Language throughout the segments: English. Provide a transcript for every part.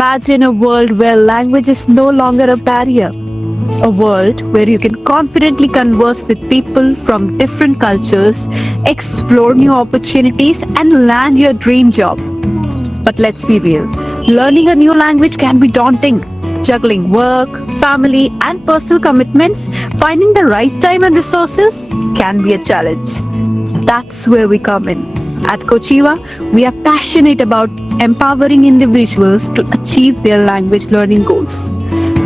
Imagine a world where language is no longer a barrier. A world where you can confidently converse with people from different cultures, explore new opportunities, and land your dream job. But let's be real, learning a new language can be daunting. Juggling work, family, and personal commitments, finding the right time and resources can be a challenge. That's where we come in. At Kochiva, we are passionate about empowering individuals to achieve their language learning goals.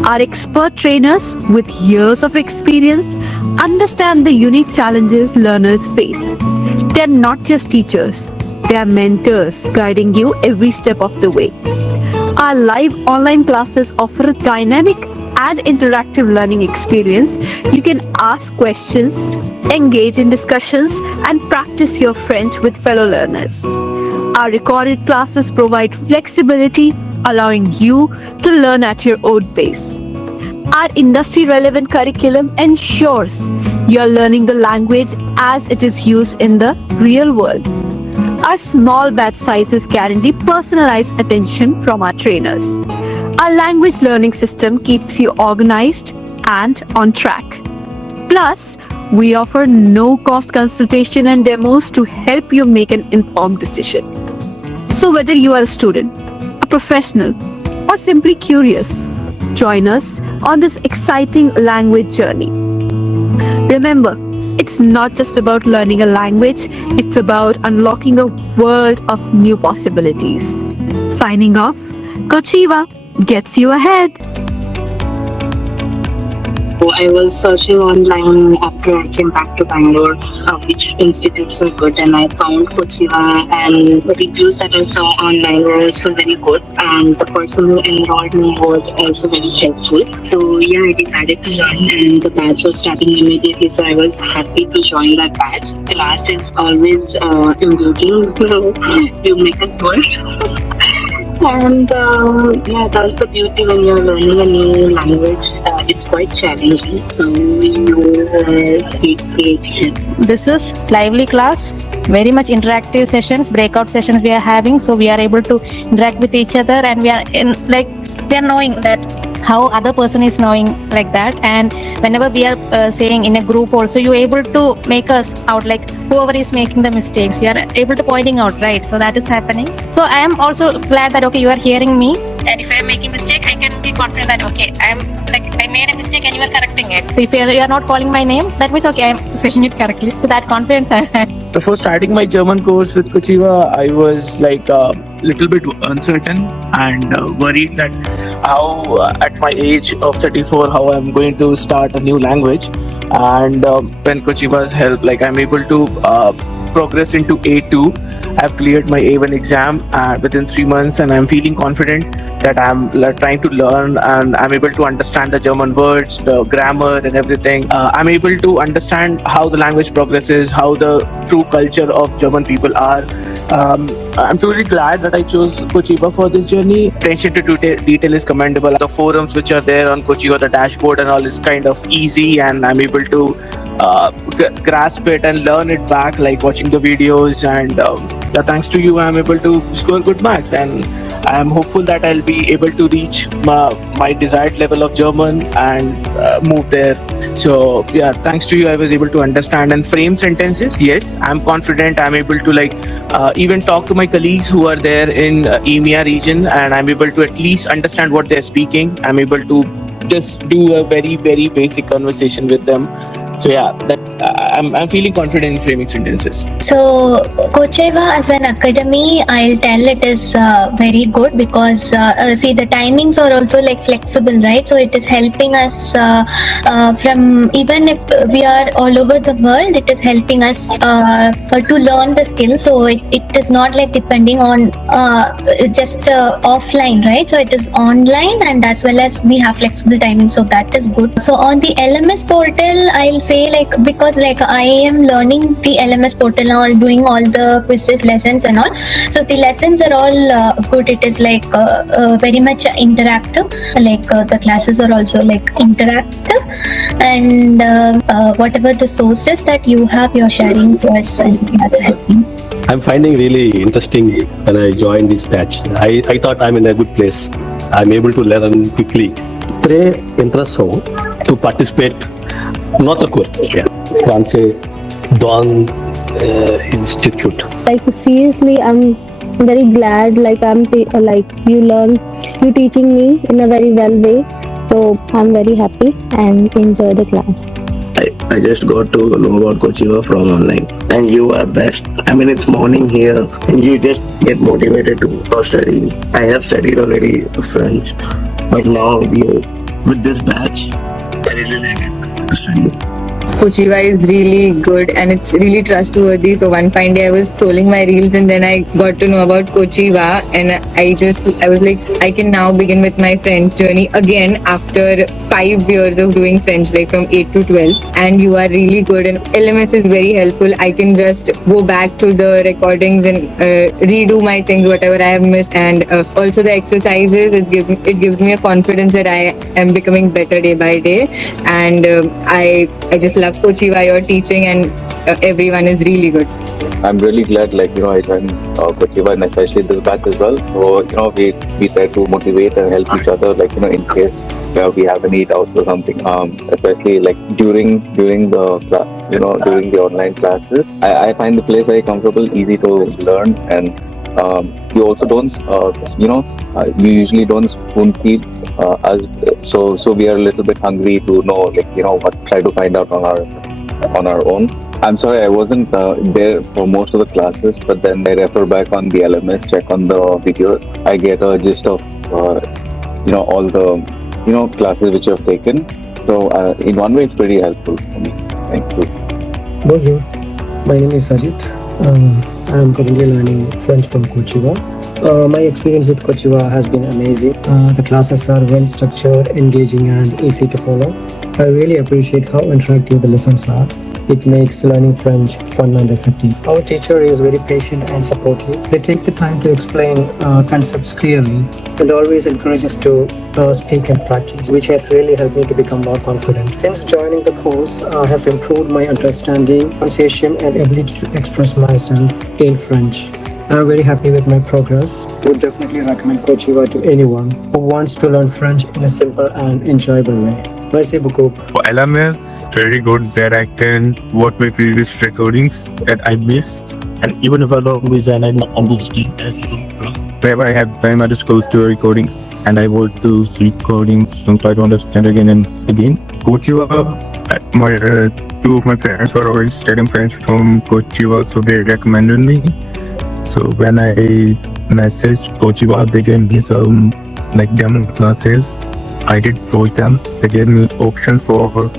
Our expert trainers with years of experience understand the unique challenges learners face. They're not just teachers, they are mentors guiding you every step of the way. Our live online classes offer a dynamic and interactive learning experience. You can ask questions, engage in discussions, and practice your French with fellow learners. Our recorded classes provide flexibility, allowing you to learn at your own pace. Our industry-relevant curriculum ensures you're learning the language as it is used in the real world. Our small batch sizes guarantee personalized attention from our trainers. Our language learning system keeps you organized and on track. Plus, we offer no-cost consultation and demos to help you make an informed decision. So whether you are a student, a professional, or simply curious, join us on this exciting language journey. Remember, it's not just about learning a language, it's about unlocking a world of new possibilities. Signing off, Kochiva gets you ahead. So I was searching online after I came back to Bangalore, which institutes are good, and I found Kochiva, and the reviews that I saw online were also very good, and the person who enrolled me was also very helpful. So yeah, I decided to join, and the batch was starting immediately, so I was happy to join that batch. Class is always engaging, you make us work. And yeah, that's the beauty when you're learning a new language. It's quite challenging, so you take help. This is lively class, very much interactive sessions, breakout sessions we are having, so we are able to interact with each other, and we are knowing that how other person is knowing like that. And whenever we are saying in a group also, you're able to make us out, like whoever is making the mistakes, you are able to pointing out, right? So that is happening. So I am also glad that okay, you are hearing me, and if I am making mistake, I can be confident that okay, I made a mistake and you are correcting it. So if you are not calling my name, that means okay, I am saying it correctly. So that confidence I have. Before starting my German course with Kochiva, I was like a little bit uncertain and worried that how at my age of 34, how I'm going to start a new language. And when Kochiva's help, like I'm able to progress into A2. I've cleared my A1 exam within 3 months, and I'm feeling confident that I'm trying to learn, and I'm able to understand the German words, the grammar and everything. I'm able to understand how the language progresses, how the true culture of German people are. I'm truly glad that I chose Kochiva for this journey. Attention to detail is commendable. The forums which are there on Kochiva, the dashboard and all is kind of easy, and I'm able to grasp it and learn it back, like watching the videos. And thanks to you, I'm able to score good marks, and I'm hopeful that I'll be able to reach my desired level of German and move there. So yeah, thanks to you, I was able to understand and frame sentences. Yes, I'm confident. I'm able to even talk to my colleagues who are there in EMEA region, and I'm able to at least understand what they're speaking. I'm able to just do a very, very basic conversation with them. So yeah, I'm feeling confident in framing sentences. So Kochiva as an academy, I'll tell it is very good because see, the timings are also like flexible, right? So it is helping us from, even if we are all over the world, it is helping us to learn the skills. So it is not like depending on just offline, right? So it is online, and as well as we have flexible timing, so that is good. So on the LMS portal, I'll say, like, because like I am learning the LMS portal now, doing all the quizzes, lessons and all, so the lessons are all good. It is like very much interactive, like the classes are also like interactive, and whatever the sources that you have, you're sharing to us, and that's helping. I'm finding really interesting when I joined this batch. I thought I'm in a good place. I'm able to learn quickly. Très intéressant to participate notre cours. Yeah. Français dans institute. Like seriously, I'm very glad. Like like you teaching me in a very well way. So I'm very happy and enjoy the class. I just got to know about Kochiva from online, and you are best. I mean, it's morning here, and you just get motivated to go study. I have studied already French, but now with this batch, I really like it to study. Kochiva is really good and it's really trustworthy. So one fine day I was scrolling my reels and then I got to know about Kochiva, and I was like, I can now begin with my French journey again after 5 years of doing French, like from 8 to 12. And you are really good, and LMS is very helpful. I can just go back to the recordings and redo my things, whatever I have missed. And also the exercises, it gives me a confidence that I am becoming better day by day. And I just love Kochiva, your teaching, and everyone is really good. I'm really glad, I joined Kochiva, and especially this batch as well. So, we try to motivate and help each other, in case we have any doubts or something. Especially during during the online classes, I find the place very comfortable, easy to learn, and you also don't, you usually don't spoon feed us, so we are a little bit hungry to know, try to find out on our own. I'm sorry I wasn't there for most of the classes, but then I refer back on the LMS, check on the video. I get a gist of all the classes which I've taken. So in one way, it's pretty helpful for me. Thank you. Bonjour, my name is Sajid. I am currently learning French from Kochiva. My experience with Kochiva has been amazing. The classes are well structured, engaging, and easy to follow. I really appreciate how interactive the lessons are. It makes learning French fun and effective. Our teacher is very patient and supportive. They take the time to explain concepts clearly and always encourage us to speak and practice, which has really helped me to become more confident. Since joining the course, I have improved my understanding, pronunciation, and ability to express myself in French. I'm very happy with my progress. I would definitely recommend Kochiva to anyone who wants to learn French in a simple and enjoyable way. Merci beaucoup. For LMS, very good where I can watch my previous recordings that I missed, and even if I don't listen, I'm not on the screen wherever I have time, I just goes to recordings and I watch those recordings and try to understand again and again. Kochiva, two of my parents were always studying French from Kochiva, so they recommended me. So when I messaged Kochiva, they gave me some demo classes. I did watch them. They gave me option for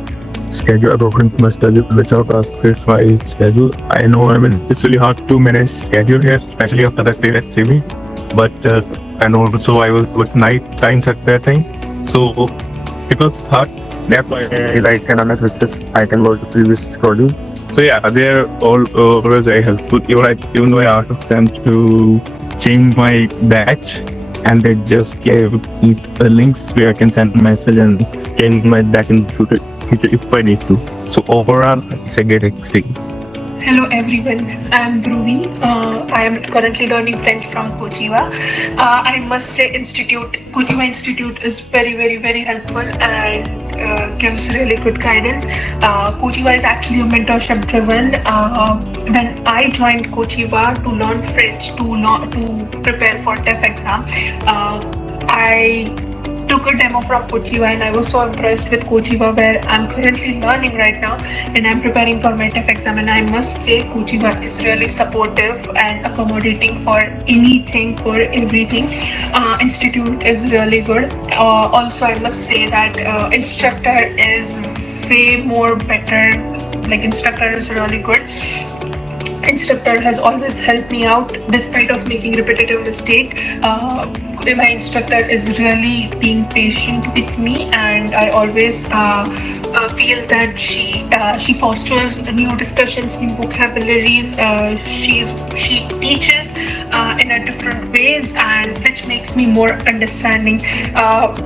schedule according to my schedule, which fits my schedule. I know, it's really hard to manage schedule here, especially after the period CV. But and also I was with night times at that time, so it was hard. That's why I like LMS with this. I can go to previous recordings. So yeah, they're all always very helpful. Even though I asked them to change my batch, and they just gave me the links where I can send a message and change my batch in the future if I need to. So overall, it's a great experience. Hello everyone, I'm Dhruvi. I am currently learning French from Kochiva. I must say Kochiva Institute is very helpful and gives really good guidance. Kochiva is actually a mentorship driven. When I joined Kochiva to learn French, to prepare for TEF exam, I took a demo from Kochiva and I was so impressed with Kochiva, where I'm currently learning right now and I'm preparing for my TEF exam. And I must say Kochiva is really supportive and accommodating for anything, for everything. Institute is really good. Also, I must say that instructor is way more better. Instructor is really good. Instructor has always helped me out despite of making repetitive mistake. My instructor is really being patient with me, and I always feel that she fosters new discussions, new vocabularies. She teaches in a different ways, and which makes me more understanding.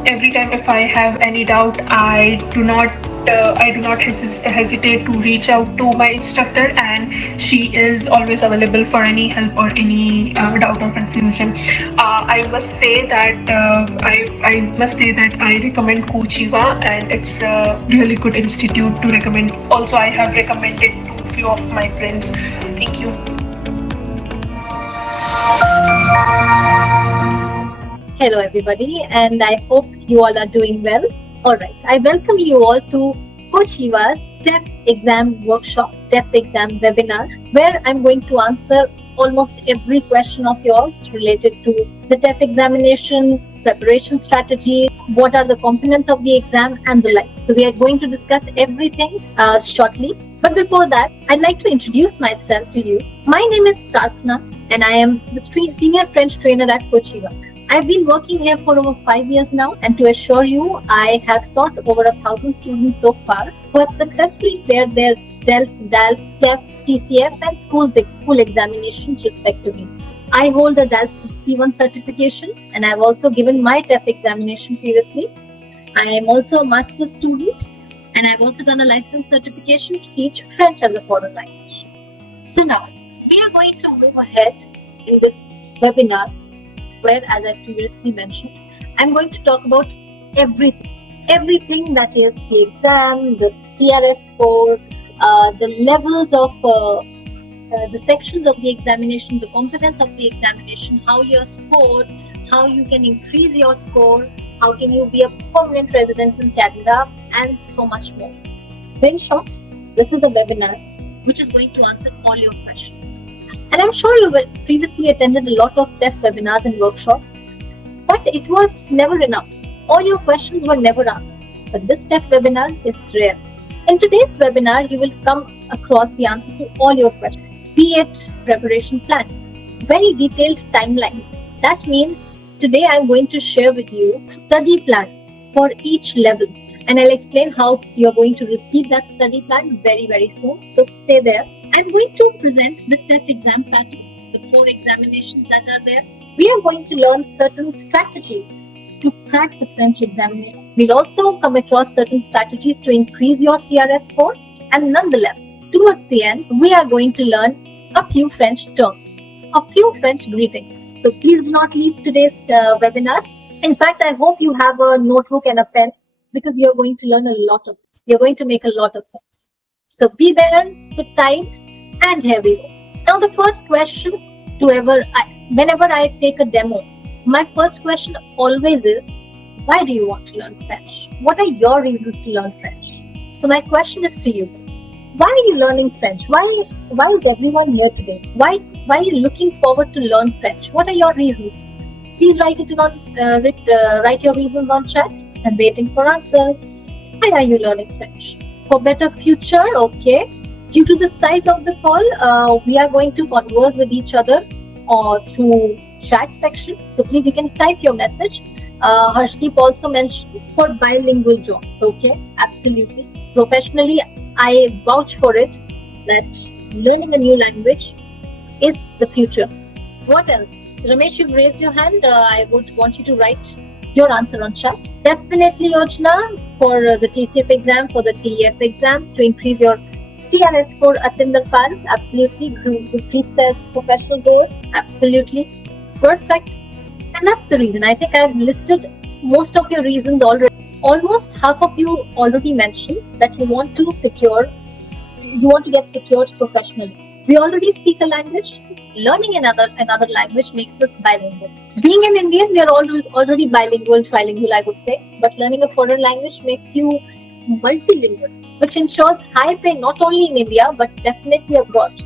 Every time if I have any doubt, I do not I do not hesitate to reach out to my instructor, and she is always available for any help or any doubt or confusion. I must say that I must say that I recommend Kochiva, and it's a really good institute to recommend. Also, I have recommended to a few of my friends. Thank you. Hello, everybody, and I hope you all are doing well. All right, I welcome you all to Kochiva's TEF exam workshop, TEF exam webinar, where I'm going to answer almost every question of yours related to the TEF examination, preparation strategy, what are the components of the exam, and the like. So we are going to discuss everything shortly. But before that, I'd like to introduce myself to you. My name is Prarthana, and I am the senior French trainer at Kochiva. I've been working here for over 5 years now, and to assure you, I have taught over 1,000 students so far who have successfully cleared their DELF, DALF, TEF, TCF, and school examinations respectively. I hold a DALF C1 certification, and I've also given my TEF examination previously. I am also a master's student, and I've also done a license certification to teach French as a foreign language. So now, we are going to move ahead in this webinar, where, as I previously mentioned, I'm going to talk about everything that is the exam, the CRS score, the levels of the sections of the examination, the components of the examination, how you're scored, how you can increase your score, how can you be a permanent resident in Canada, and so much more. So in short, this is a webinar which is going to answer all your questions. And I'm sure you previously attended a lot of TEF webinars and workshops, but it was never enough. All your questions were never answered. But this TEF webinar is rare. In today's webinar, you will come across the answer to all your questions, be it preparation plan, very detailed timelines. That means today I'm going to share with you study plan for each level. And I'll explain how you're going to receive that study plan very, very soon. So stay there. I'm going to present the TEF exam pattern, the 4 examinations that are there. We are going to learn certain strategies to crack the French examination. We'll also come across certain strategies to increase your CRS score. And nonetheless, towards the end, we are going to learn a few French terms, a few French greetings. So please do not leave today's webinar. In fact, I hope you have a notebook and a pen, because you're going to learn you're going to make a lot of things. So be there, sit tight, and here we go. Now the first question whenever I take a demo, my first question always is, why do you want to learn French? What are your reasons to learn French? So my question is to you, why are you learning French? Why is everyone here today? Why are you looking forward to learn French? What are your reasons? Please write your reasons on chat. I'm waiting for answers. Why are you learning French? For better future, okay. Due to the size of the call, we are going to converse with each other through chat section. So please, you can type your message. Harshdeep also mentioned for bilingual jobs. Okay, absolutely. Professionally, I vouch for it that learning a new language is the future. What else? Ramesh, you've raised your hand. I would want you to write your answer on chat. Definitely, Yochna, for the TCF exam, for the TEF exam, to increase your CRS score, Atinder Pal, absolutely. Gurpreet says professional goals, absolutely. Perfect. And that's the reason. I think I've listed most of your reasons already. Almost half of you already mentioned that you want to get secured professionally. We already speak a language. Learning another language makes us bilingual. Being an Indian, we are already bilingual, trilingual, I would say. But learning a foreign language makes you multilingual, which ensures high pay not only in India, but definitely abroad.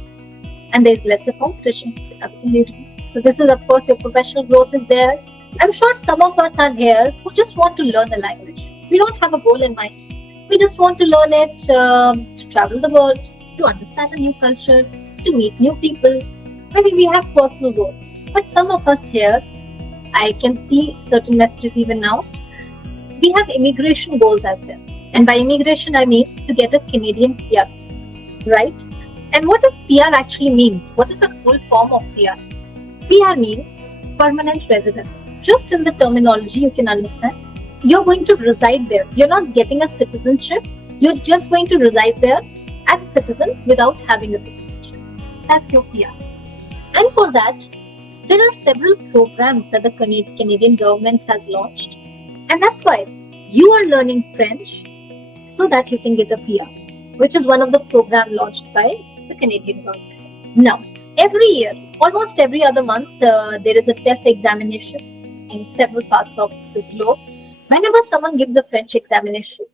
And there's lesser competition. Absolutely. So this is, of course, your professional growth is there. I'm sure some of us are here who just want to learn a language. We don't have a goal in mind. We just want to learn it to travel the world, to understand a new culture, to meet new people. Maybe we have personal goals. But some of us here, I can see certain messages even now, we have immigration goals as well. And by immigration, I mean to get a Canadian PR, right? And what does PR actually mean? What is the full form of PR? PR means permanent residence. Just in the terminology, you can understand. You're going to reside there. You're not getting a citizenship. You're just going to reside there as a citizen without having a citizenship. That's your PR. And for that, there are several programs that the Canadian government has launched. And that's why you are learning French so that you can get a PR, which is one of the programs launched by the Canadian government. Now, every year, almost every other month, there is a TEF examination in several parts of the globe. Whenever someone gives a French examination,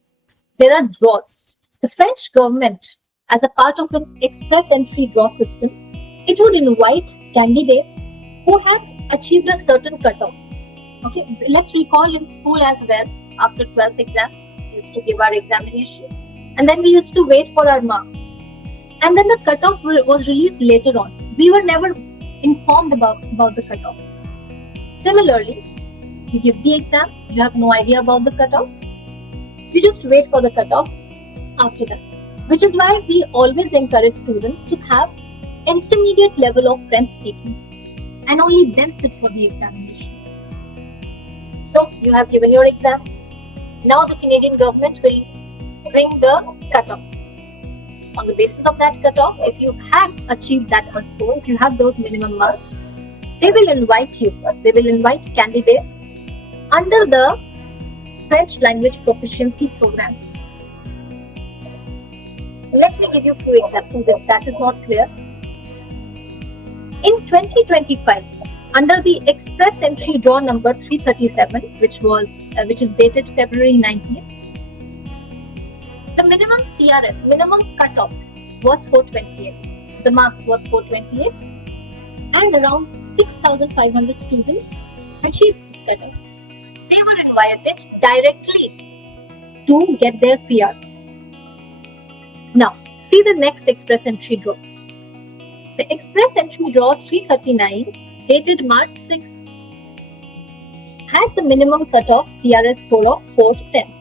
there are draws. The French government, as a part of its express entry draw system, it would invite candidates who have achieved a certain cutoff. Okay, let's recall in school as well, after 12th exam, we used to give our examination and then we used to wait for our marks. And then the cutoff was released later on. We were never informed about the cutoff. Similarly, you give the exam, you have no idea about the cutoff. You just wait for the cutoff after that. Which is why we always encourage students to have intermediate level of French speaking and only then sit for the examination. So you have given your exam. Now the Canadian government will bring the cutoff. On the basis of that cutoff, if you have achieved that much score, if you have those minimum marks, they will invite candidates under the French language proficiency program. Let me give you a few examples if that is not clear. In 2025, under the express entry draw number 337, which is dated February 19th, the minimum CRS, minimum cutoff, was 428. The marks was 428, and around 6,500 students achieved this cutoff. They were invited directly to get their PRs. Now, see the next express entry draw. The express entry draw 339, dated March 6th, had the minimum cutoff CRS score of 410.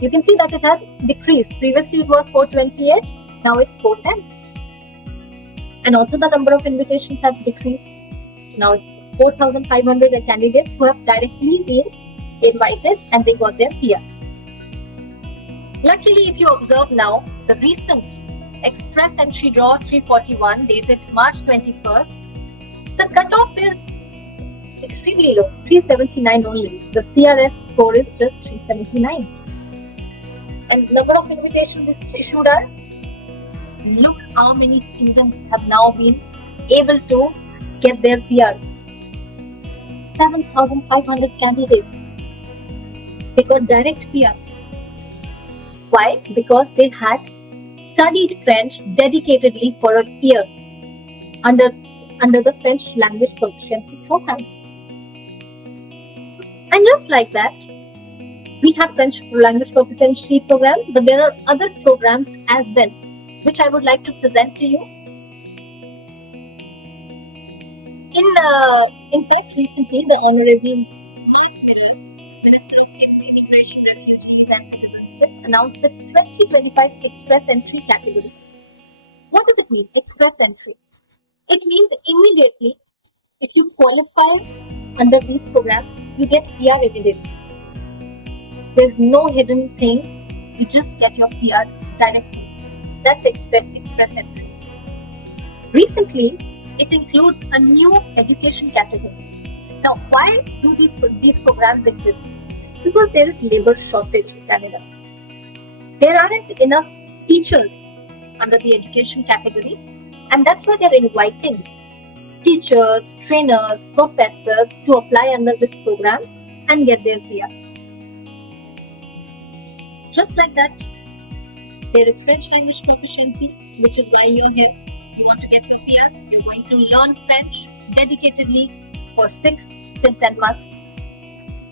You can see that it has decreased. Previously it was 428, now it's 410. And also the number of invitations have decreased. So now it's 4,500 candidates who have directly been invited and they got their PR. Luckily, if you observe now, the recent express entry draw 341 dated March 21st, the cutoff is extremely low, 379 only. The CRS score is just 379. And number of invitations is issued are, look how many students have now been able to get their PRs. 7,500 candidates. They got direct PRs. Why? Because they had studied French dedicatedly for a year under the French language proficiency program. And just like that, we have French language proficiency program, but there are other programs as well, which I would like to present to you. In fact, recently, the Honorable Minister of Immigration, Refugees and Citizenship announced the 2025 Express Entry categories. What does it mean, Express Entry? It means immediately, if you qualify under these programs, you get PR immediately. There's no hidden thing, you just get your PR directly. That's Express Entry. Recently, it includes a new education category. Now, why do these programs exist? Because there is labor shortage in Canada. There aren't enough teachers under the education category, and that's why they're inviting teachers, trainers, professors to apply under this program and get their PR. Just like that, there is French language proficiency, which is why you're here. You want to get your PR, you're going to learn French dedicatedly for 6 till 10 months.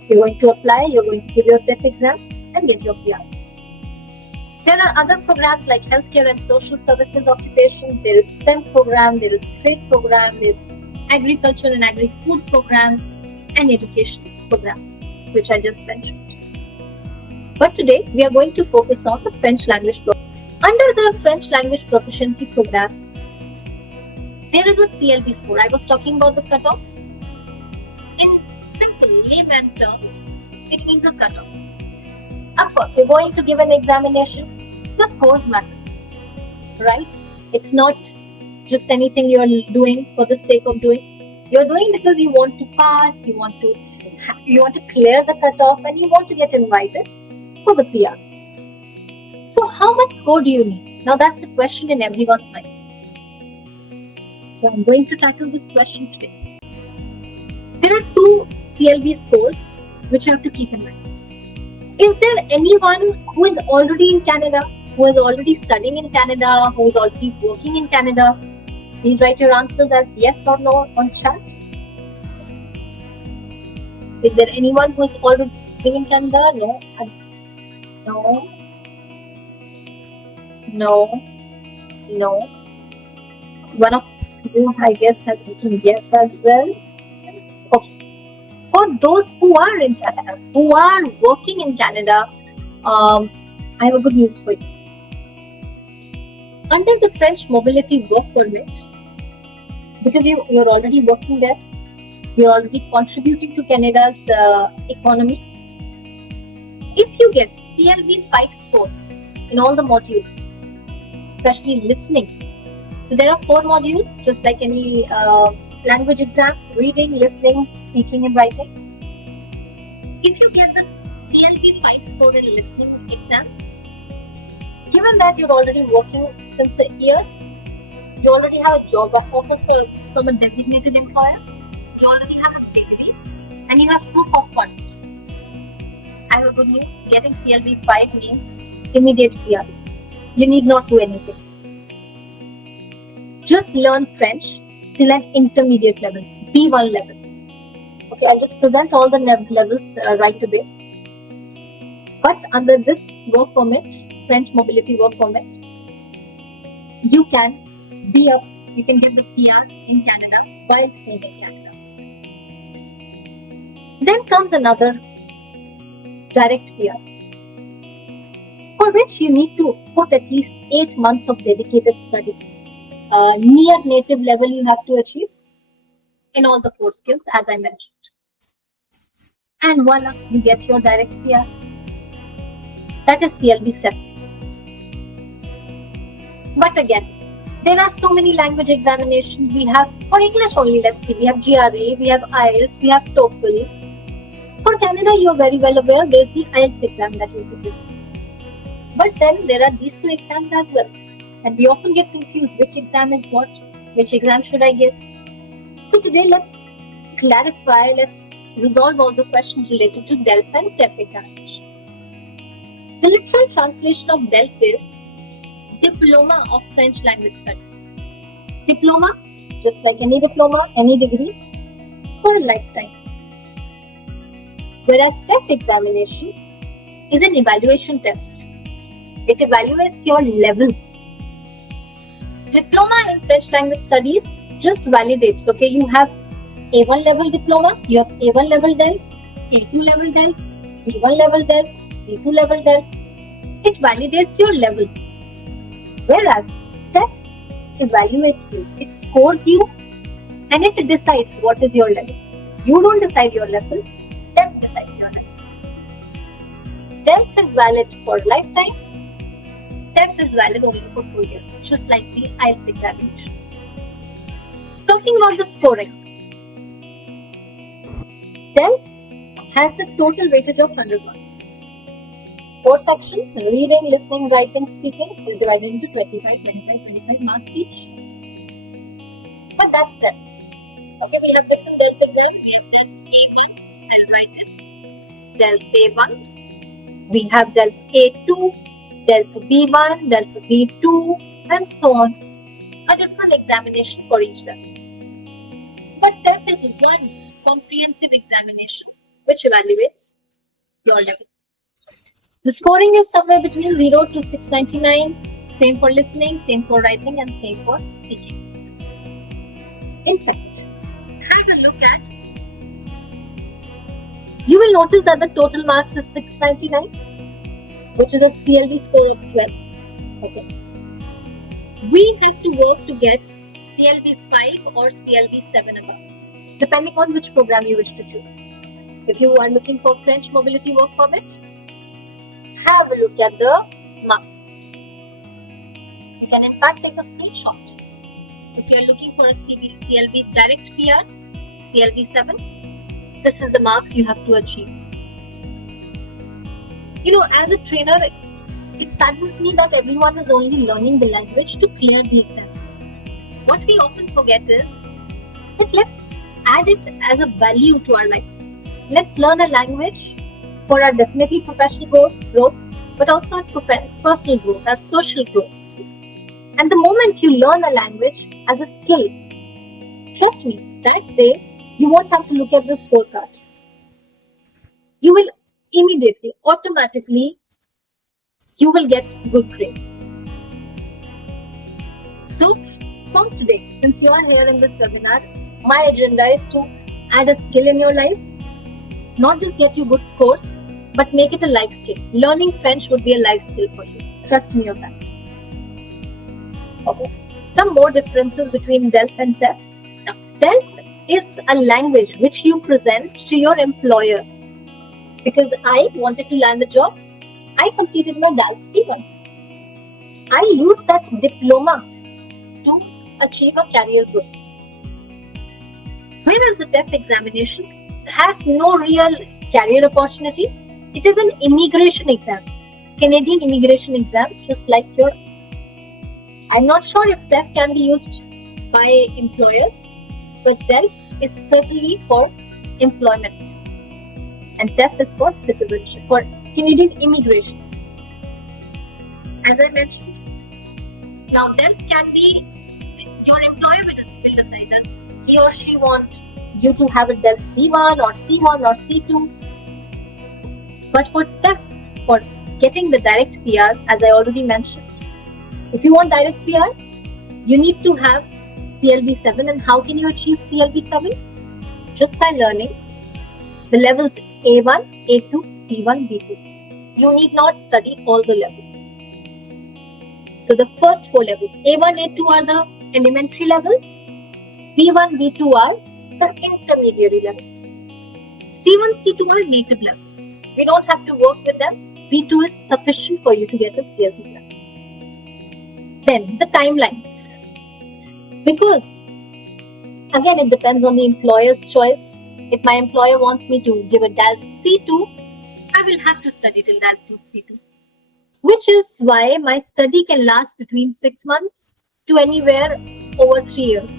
You're going to apply, you're going to give your TEF exam and get your PR. There are other programs like healthcare and social services occupation. There is STEM program, there is trade program, there is agriculture and agri-food program, and education program, which I just mentioned. But today, we are going to focus on the French language program. Under the French language proficiency program, there is a CLB score. I was talking about the cutoff. In simple layman terms, it means a cutoff. Of course, you're going to give an examination. the scores matter, right? It's not just anything you're doing for the sake of doing. You're doing because you want to pass, you want to clear the cutoff, and you want to get invited for the PR. So how much score do you need? Now that's a question in everyone's mind. So I'm going to tackle this question today. There are two CLB scores which you have to keep in mind. Is there anyone who is already in Canada, who is already studying in Canada, who is already working in Canada? Please write your answers as yes or no on chat. Is there anyone who is already living in Canada? No. No. No. No. One of you, I guess, has written yes as well. Okay. For those who are in Canada, who are working in Canada, I have a good news for you. Under the French mobility work permit, because you're already working there, you're already contributing to Canada's economy. If you get CLB 5 score in all the modules, especially listening, so there are 4 modules, just like any language exam: reading, listening, speaking, and writing. If you get the CLB 5 score in listening exam, given that you're already working since a year, you already have a job offer from a designated employer, you already have a degree, and you have proof of funds. I have a good news: getting CLB 5 means immediate PR. You need not do anything. Just learn French till an intermediate level, B1 level. Okay, I'll just present all the levels right today. But under this work permit, French mobility work permit, you can get the PR in Canada while staying in Canada. Then comes another direct PR, for which you need to put at least 8 months of dedicated study. Near native level you have to achieve in all the 4 skills as I mentioned. And voila, you get your direct PR. That is CLB 7. But again, there are so many language examinations we have. For English only, let's see, we have GRE, we have IELTS, we have TOEFL. For Canada, you're very well aware, there's the IELTS exam that you could do. But then there are these 2 exams as well. And we often get confused, which exam is what, which exam should I give? So today let's clarify, let's resolve all the questions related to DELF and TEF examination. The literal translation of DELF is Diploma of French Language Studies. Diploma, just like any diploma, any degree, it's for a lifetime. Whereas TEF examination is an evaluation test. It evaluates your level. Diploma in French Language Studies just validates, okay, you have A1 level diploma, you have A1 level DELF, A2 level DELF, B1 level DELF, B2 level DELF. It validates your level. Whereas TEF evaluates you, it scores you, and it decides what is your level. You don't decide your level, TEF decides your level. DELF is valid for lifetime, TEF is valid only for 2 years, just like the IELTS examination. Talking about the scoring, DELF has a total weightage of 100 marks. 4 sections: reading, listening, writing, speaking, is divided into 25, 25, 25 marks each. But that's DELF. Okay, we have different DELF exams. We have DELF A1, I'll write it. DELF A1. We have DELF A2, DELF B1, DELF B2, and so on. A different examination for each DELF. But TEF is one comprehensive examination which evaluates your level. The scoring is somewhere between 0 to 699, same for listening, same for writing, and same for speaking. In fact, have a look at, you will notice that the total marks is 699, which is a CLB score of 12. Okay. We have to work to get CLB 5 or CLB 7 above, depending on which program you wish to choose. If you are looking for French mobility work permit, have a look at the marks. can in fact take a screenshot. If you're looking for a CLB direct PR, CLB 7, this is the marks you have to achieve. You know, as a trainer, it saddens me that everyone is only learning the language to clear the exam. What we often forget is that let's add it as a value to our lives. Let's learn a language for our definitely professional growth, but also our personal growth, our social growth. And the moment you learn a language as a skill, trust me, that day you won't have to look at the scorecard. You will immediately, automatically, you will get good grades. So from today, since you are here in this webinar, my agenda is to add a skill in your life, not just get you good scores, but make it a life skill. Learning French would be a life skill for you. Trust me on that. Okay. Some more differences between DELF and TEF. Now, DELF is a language which you present to your employer. Because I wanted to land a job, I completed my DELF C1. I used that diploma to achieve a career growth. Whereas the TEF examination has no real career opportunity, it is an immigration exam, Canadian immigration exam, just like your. I'm not sure if TEF can be used by employers, but DELF is certainly for employment. And TEF is for citizenship, for Canadian immigration. As I mentioned, now DELF can be, your employer will decide as he or she wants you to have a DELF B1 or C1 or C2. But for TEF, for getting the direct PR, as I already mentioned, if you want direct PR, you need to have CLB 7. And how can you achieve CLB 7? Just by learning the levels A1, A2, B1, B2. You need not study all the levels. So the first 4 levels, A1, A2 are the elementary levels, B1, B2 are the intermediary levels, C1, C2 are native levels. We don't have to work with them. B2 is sufficient for you to get a CLB 7. Then the timelines. Because again, it depends on the employer's choice. If my employer wants me to give a DELF C2, I will have to study till DELF C2. Which is why my study can last between 6 months to anywhere over 3 years.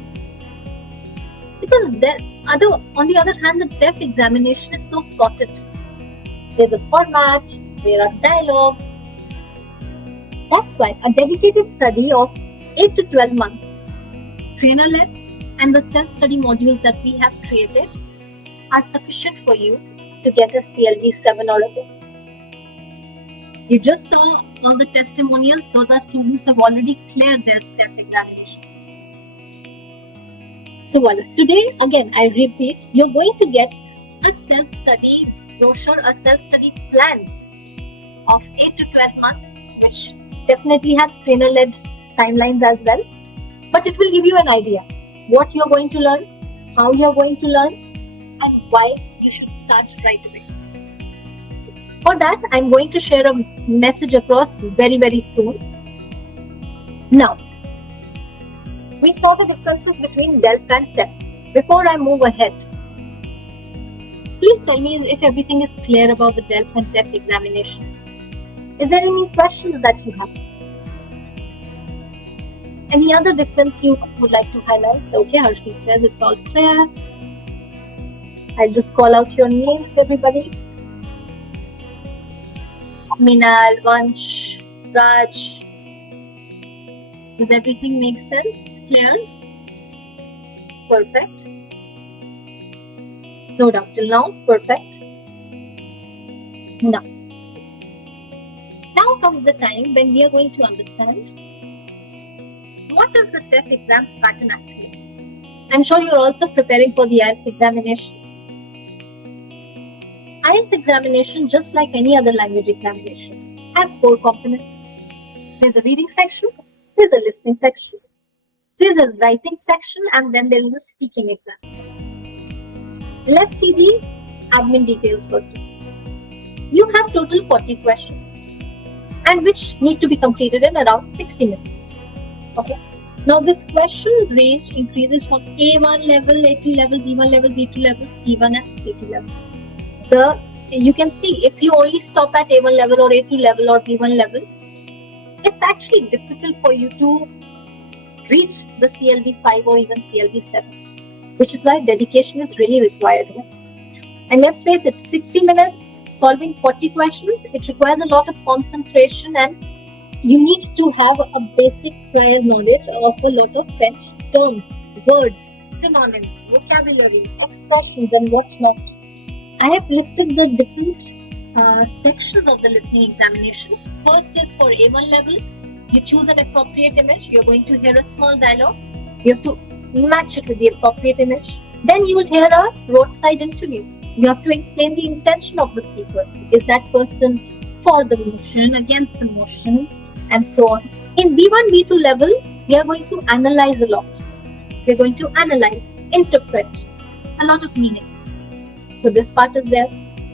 Because on the other hand, the TEF examination is so sorted. There's a format, there are dialogues. That's why a dedicated study of 8 to 12 months, trainer-led, and the self-study modules that we have created are sufficient for you to get a CLB 7 or above. You just saw all the testimonials. Those are students who have already cleared their TEF examinations. So today, again, I repeat, you're going to get a self-study brochure, a self-study plan of 8 to 12 months, which definitely has trainer-led timelines as well. But it will give you an idea what you're going to learn, how you're going to learn, and why you should start right away. For that, I'm going to share a message across very, very soon. Now, we saw the differences between DELF and TEF. Before I move ahead, please tell me if everything is clear about the DELF and TEF examination. Is there any questions that you have? Any other difference you would like to highlight? Okay, Harshdeep says it's all clear. I'll just call out your names, everybody. Minal, Vansh, Raj. Does everything make sense? It's clear? Perfect. No doubt till now. Perfect. Now comes the time when we are going to understand what is the TEF exam pattern actually. I'm sure you're also preparing for the IELTS examination. IELTS examination, just like any other language examination, has 4 components. There's a reading section, there's a listening section, there's a writing section, and then there is a speaking exam. Let's see the admin details first. You have total 40 questions, and which need to be completed in around 60 minutes. Okay. Now this question range increases from A1 level, A2 level, B1 level, B2 level, C1 and C2 level. You can see if you only stop at A1 level or A2 level or B1 level, it's actually difficult for you to reach the CLB 5 or even CLB 7, which is why dedication is really required here. And let's face it, 60 minutes solving 40 questions, it requires a lot of concentration, and you need to have a basic prior knowledge of a lot of French terms, words, synonyms, vocabulary, expressions, and whatnot. I have listed the different sections of the listening examination. First is for A1 level. You choose an appropriate image. You're going to hear a small dialogue. You have to match it with the appropriate image. Then you will hear a roadside interview. You have to explain the intention of the speaker. Is that person for the motion, against the motion, and so on. In B1, B2 level, we are going to analyze a lot. We're going to analyze, interpret a lot of meanings. So this part is there.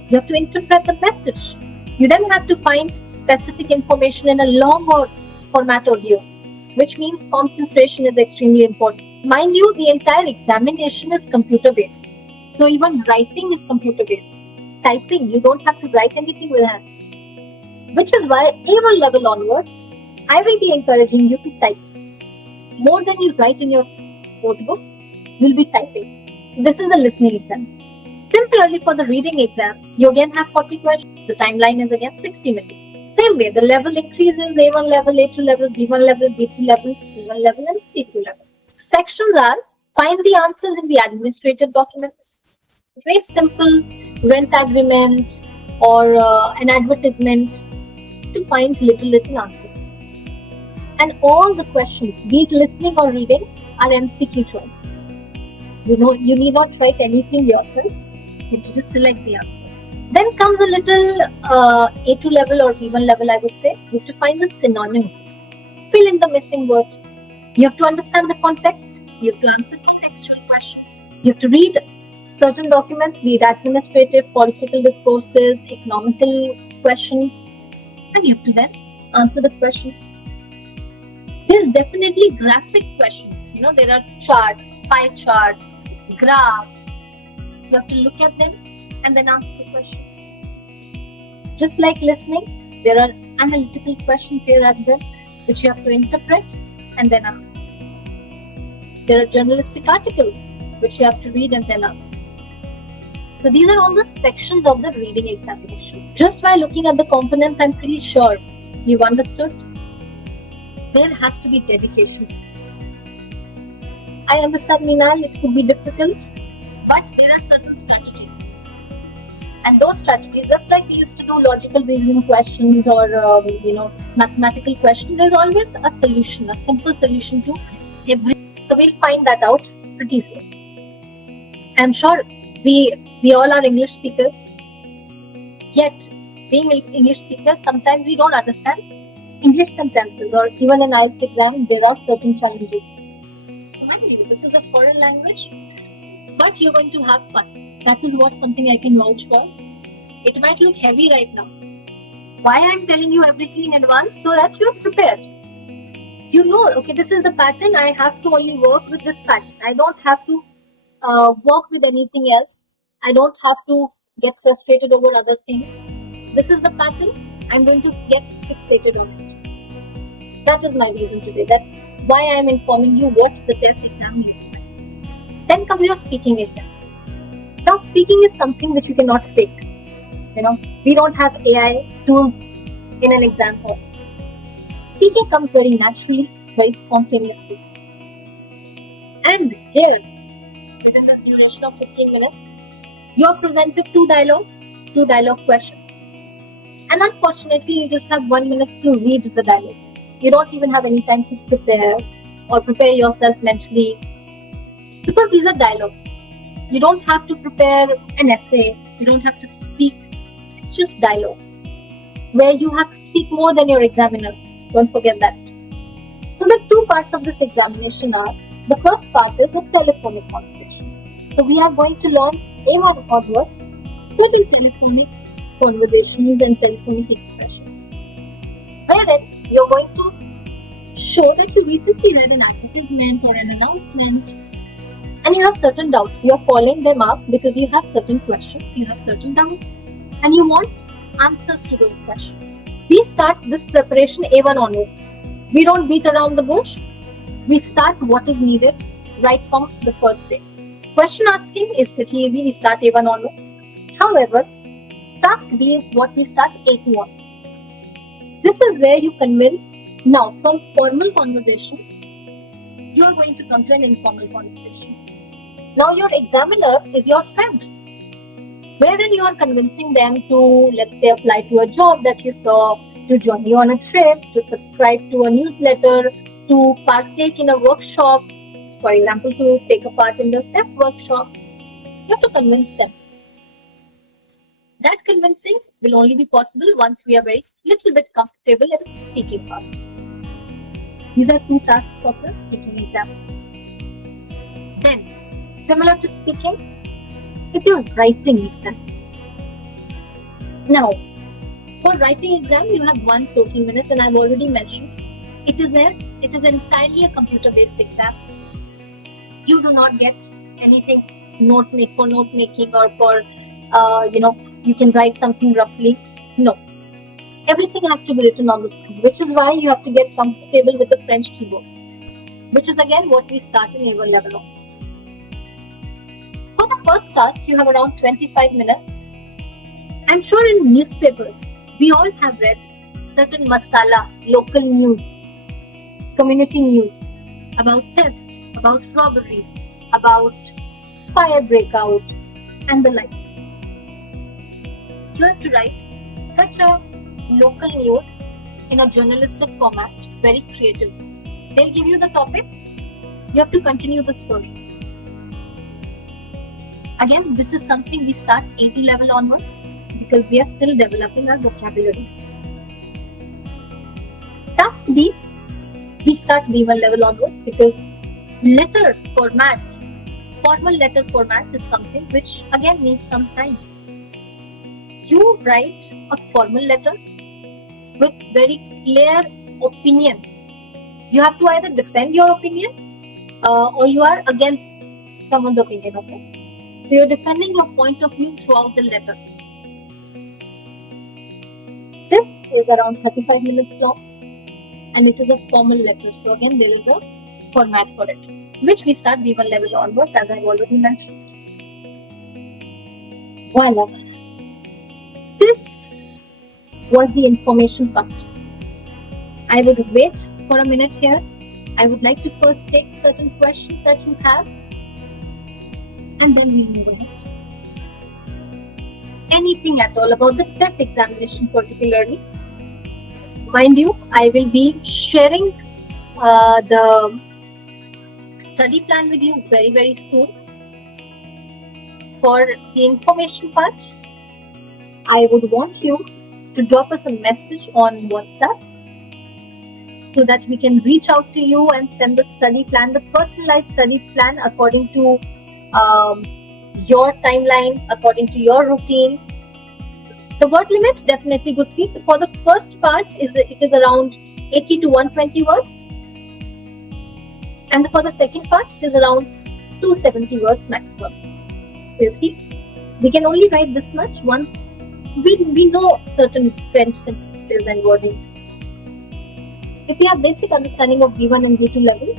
You have to interpret the message. You then have to find specific information in a long format audio, which means concentration is extremely important. Mind you, the entire examination is computer based. So even writing is computer based. Typing, you don't have to write anything with hands. Which is why A1 level onwards, I will be encouraging you to type. More than you write in your notebooks, you'll be typing. So this is the listening exam. Similarly, for the reading exam, you again have 40 questions. The timeline is again 60 minutes. Same way, the level increases: A1 level, A2 level, B1 level, B2 level, C1 level, and C2 level. Sections are: find the answers in the administrative documents. Very simple rent agreement or an advertisement to find little answers. And all the questions, be it listening or reading, are MCQ choice. You need not write anything yourself. You need to just select the answer. Then comes a little A2 level or B1 level, I would say. You have to find the synonyms. Fill in the missing word. You have to understand the context. You have to answer contextual questions. You have to read certain documents, be it administrative, political discourses, economical questions, and you have to then answer the questions. There's definitely graphic questions. There are charts, pie charts, graphs. You have to look at them and then answer the questions. Just like listening, there are analytical questions here as well, which you have to interpret and then answer. There are journalistic articles, which you have to read and then answer. So these are all the sections of the reading examination. Just by looking at the components, I'm pretty sure you've understood. There has to be dedication. I understand, Meenal, it could be difficult, but there are certain strategies. And those strategies, just like we used to do logical reasoning questions or mathematical questions, there's always a solution, a simple solution to every. So we'll find that out pretty soon. I'm sure we all are English speakers. Yet, being English speakers, sometimes we don't understand English sentences, or even in IELTS exam, there are certain challenges. So mind you, this is a foreign language, but you're going to have fun. That is something I can vouch for. It might look heavy right now. Why I'm telling you everything in advance? So that you're prepared. Okay, this is the pattern. I have to only work with this pattern. I don't have to work with anything else. I don't have to get frustrated over other things. This is the pattern. I'm going to get fixated on it. That is my reason today. That's why I'm informing you what the TEF exam looks like. Then comes your speaking exam. Now, speaking is something which you cannot fake. We don't have AI tools in an exam hall. Speaking comes very naturally, very spontaneously. And here, within this duration of 15 minutes, you're presented two dialogue questions. And unfortunately, you just have 1 minute to read the dialogues. You don't even have any time to prepare yourself mentally. Because these are dialogues. You don't have to prepare an essay. You don't have to speak. It's just dialogues. Where you have to speak more than your examiner. Don't forget that. So the two parts of this examination are, the first part is a telephonic conversation. So we are going to learn A1 onwards, certain telephonic conversations and telephonic expressions, wherein you're going to show that you recently read an advertisement or an announcement and you have certain doubts. You're following them up because you have certain questions, you have certain doubts, and you want answers to those questions. We start this preparation A1 onwards. We don't beat around the bush. We start what is needed right from the first day. Question asking is pretty easy. We start A1 onwards. However, task B is what we start A2 onwards. This is where you convince. Now, from formal conversation, you are going to come to an informal conversation. Now, your examiner is your friend, wherein you are convincing them to, let's say, apply to a job that you saw, to join you on a trip, to subscribe to a newsletter, to partake in a workshop, for example, to take a part in the TEF workshop. You have to convince them. That convincing will only be possible once we are very little bit comfortable in the speaking part. These are two tasks of the speaking exam. Then, similar to speaking, it's your writing exam. Now, for writing exam, you have 140 minutes, and I've already mentioned it is entirely a computer-based exam. You do not get anything for note making or for you can write something roughly. No. Everything has to be written on the screen, which is why you have to get comfortable with the French keyboard, which is again what we start in A1 level onwards. For the first task, you have around 25 minutes. I'm sure in newspapers, we all have read certain masala, local news, community news about theft, about robbery, about fire breakout, and the like. You have to write such a local news in a journalistic format, very creative. They'll give you the topic, you have to continue the story. Again, this is something we start A2 level onwards because we are still developing our vocabulary. Task B, we start B1 level onwards because letter format, formal letter format is something which again needs some time. You write a formal letter with very clear opinion. You have to either defend your opinion or you are against someone's opinion, okay? So you're defending your point of view throughout the letter. This is around 35 minutes long and it is a formal letter. So again, there is a format for it, which we start B1 level onwards, as I've already mentioned. Voila. This was the information part. I would wait for a minute here. I would like to first take certain questions that you have and then we'll move ahead. Anything at all about the TEF examination particularly. Mind you, I will be sharing the study plan with you very, very soon. For the information part, I would want you to drop us a message on WhatsApp so that we can reach out to you and send the study plan, the personalized study plan according to your timeline, according to your routine. The word limit definitely would be for the first part it is around 80 to 120 words, and for the second part it is around 270 words maximum. You see, we can only write this much once we know certain French sentences and wordings. If you have basic understanding of B1 and B2 level,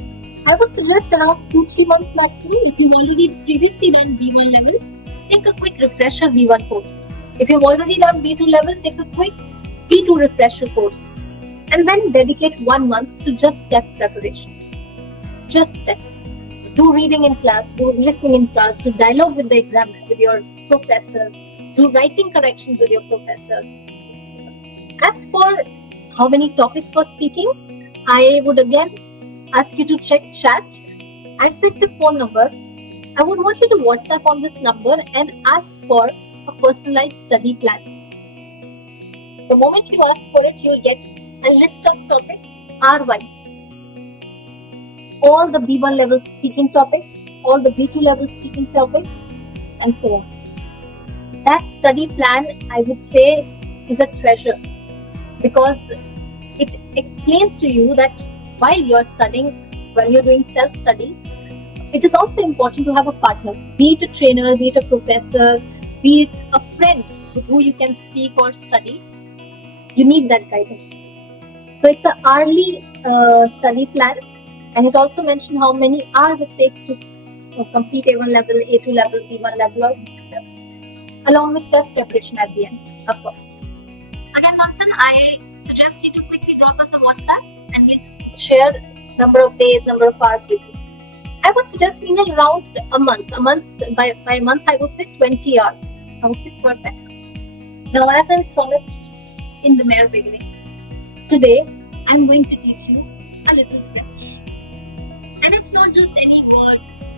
I would suggest around 2-3 months maximum. If you've already previously done B1 level, take a quick refresher B1 course. If you've already done B2 level, take a quick B2 refresher course. And then dedicate 1 month to just TEF preparation. Just TEF. Do reading in class, do listening in class, do dialogue with the examiner, with your professor, do writing corrections with your professor. As for how many topics for speaking, I would again ask you to check chat. I've set the phone number. I would want you to WhatsApp on this number and ask for a personalized study plan. The moment you ask for it, you'll get a list of topics hour-wise. All the B1 level speaking topics, all the B2 level speaking topics, and so on. That study plan, I would say, is a treasure because it explains to you that while you're studying, while you're doing self-study, it is also important to have a partner, be it a trainer, be it a professor, be it a friend with who you can speak or study. You need that guidance. So it's an hourly study plan, and it also mentioned how many hours it takes to complete A1 level, A2 level, B1 level, or B2 level, along with the preparation at the end, of course. Again, Manthan, I suggest you to quickly drop us a WhatsApp, and we'll share number of days, number of hours with you. I would suggest being around a month. By a month, I would say 20 hours. Okay, perfect. Now, as I promised in the mere beginning, today I'm going to teach you a little French. And it's not just any words.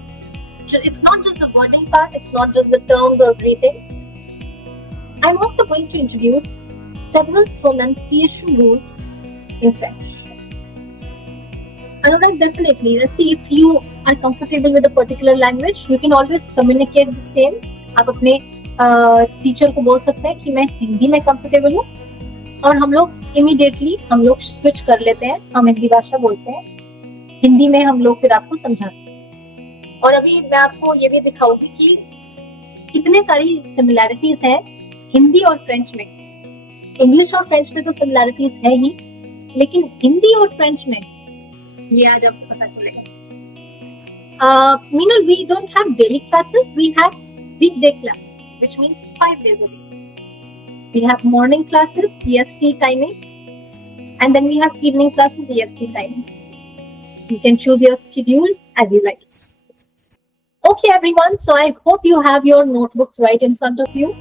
It's not just the wording part. It's not just the terms or greetings. I'm also going to introduce several pronunciation rules in French. Alright, definitely. Let's see if you are comfortable with a particular language. You can always communicate the same. आप अपने teacher को बोल सकते हैं कि मैं हिंदी में comfortable हूँ, और हम लोग इमीडिएटली हम लोग स्विच कर लेते हैं, हम हिंदी भाषा बोलते हैं, हिंदी में हम लोग फिर आपको समझा सकते हैं. और अभी मैं आपको ये भी दिखाऊंगी कि कितने सारी सिमिलैरिटीज हैं हिंदी और फ्रेंच में. इंग्लिश और फ्रेंच में तो सिमिलैरिटीज है ही, लेकिन हिंदी और फ्रेंच में ये आज आपको पता चलेगा. Meanwhile, we don't have daily classes, we have weekday classes, which means 5 days a week. We have morning classes, EST timing, and then we have evening classes, EST timing. You can choose your schedule as you like it. Okay, everyone, so I hope you have your notebooks right in front of you.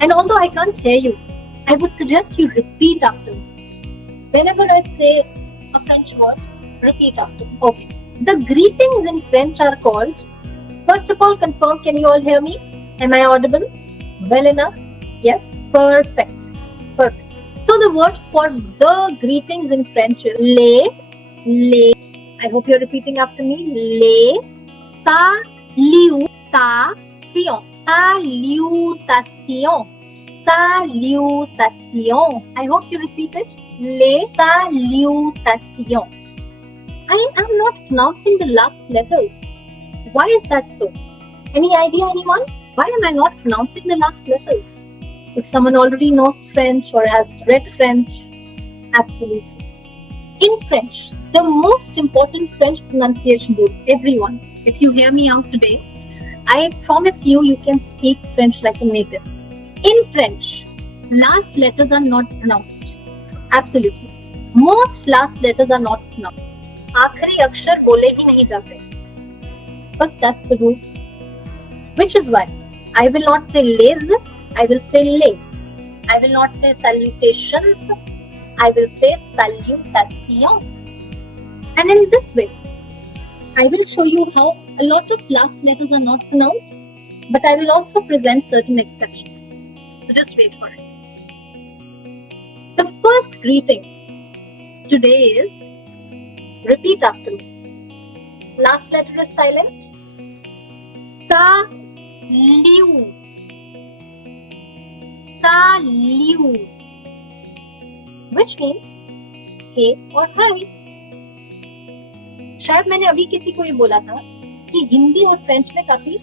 And although I can't hear you, I would suggest you repeat after me. Whenever I say a French word, repeat after me. Okay. The greetings in French are called, first of all, confirm, can you all hear me? Am I audible? Well enough? Yes? Perfect. Perfect. So the word for the greetings in French is les. I hope you're repeating after me. Les salutation. Salutation. Salutation. I hope you repeat it. Les salutation. I am not pronouncing the last letters. Why is that so? Any idea, anyone? Why am I not pronouncing the last letters? If someone already knows French or has read French, absolutely. In French, the most important French pronunciation rule, everyone, if you hear me out today, I promise you can speak French like a native. In French, last letters are not pronounced. Absolutely. Most last letters are not pronounced. आखिरी अक्षर बोले ही नहीं जाते. But that's the rule. Which is why I will not say les, I will say les. I will not say salutations, I will say salutation. And in this way, I will show you how a lot of last letters are not pronounced, but I will also present certain exceptions. So just wait for it. The first greeting today is, repeat after me. Last letter is silent. Salut. Salut. Which means hey or hi. शायद मैंने अभी किसी को ये बोला था कि हिंदी और फ्रेंच में काफी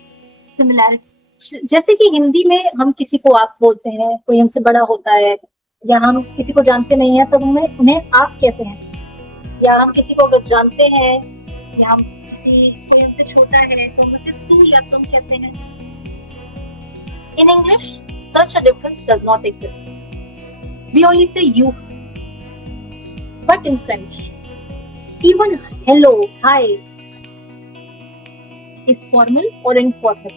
सिमिलैरिटी, जैसे कि हिंदी में हम किसी को आप बोलते हैं, कोई हमसे बड़ा होता है, या हम किसी को जानते नहीं है तब हमें उन्हें आप कहते हैं, या हम किसी को अगर जानते हैं या हम कोई हमसे छोटा है तो हम उसे तू या तुम कहते हैं. In English, such a difference does not exist. We only say you. But in French, even hello, hi is formal or informal.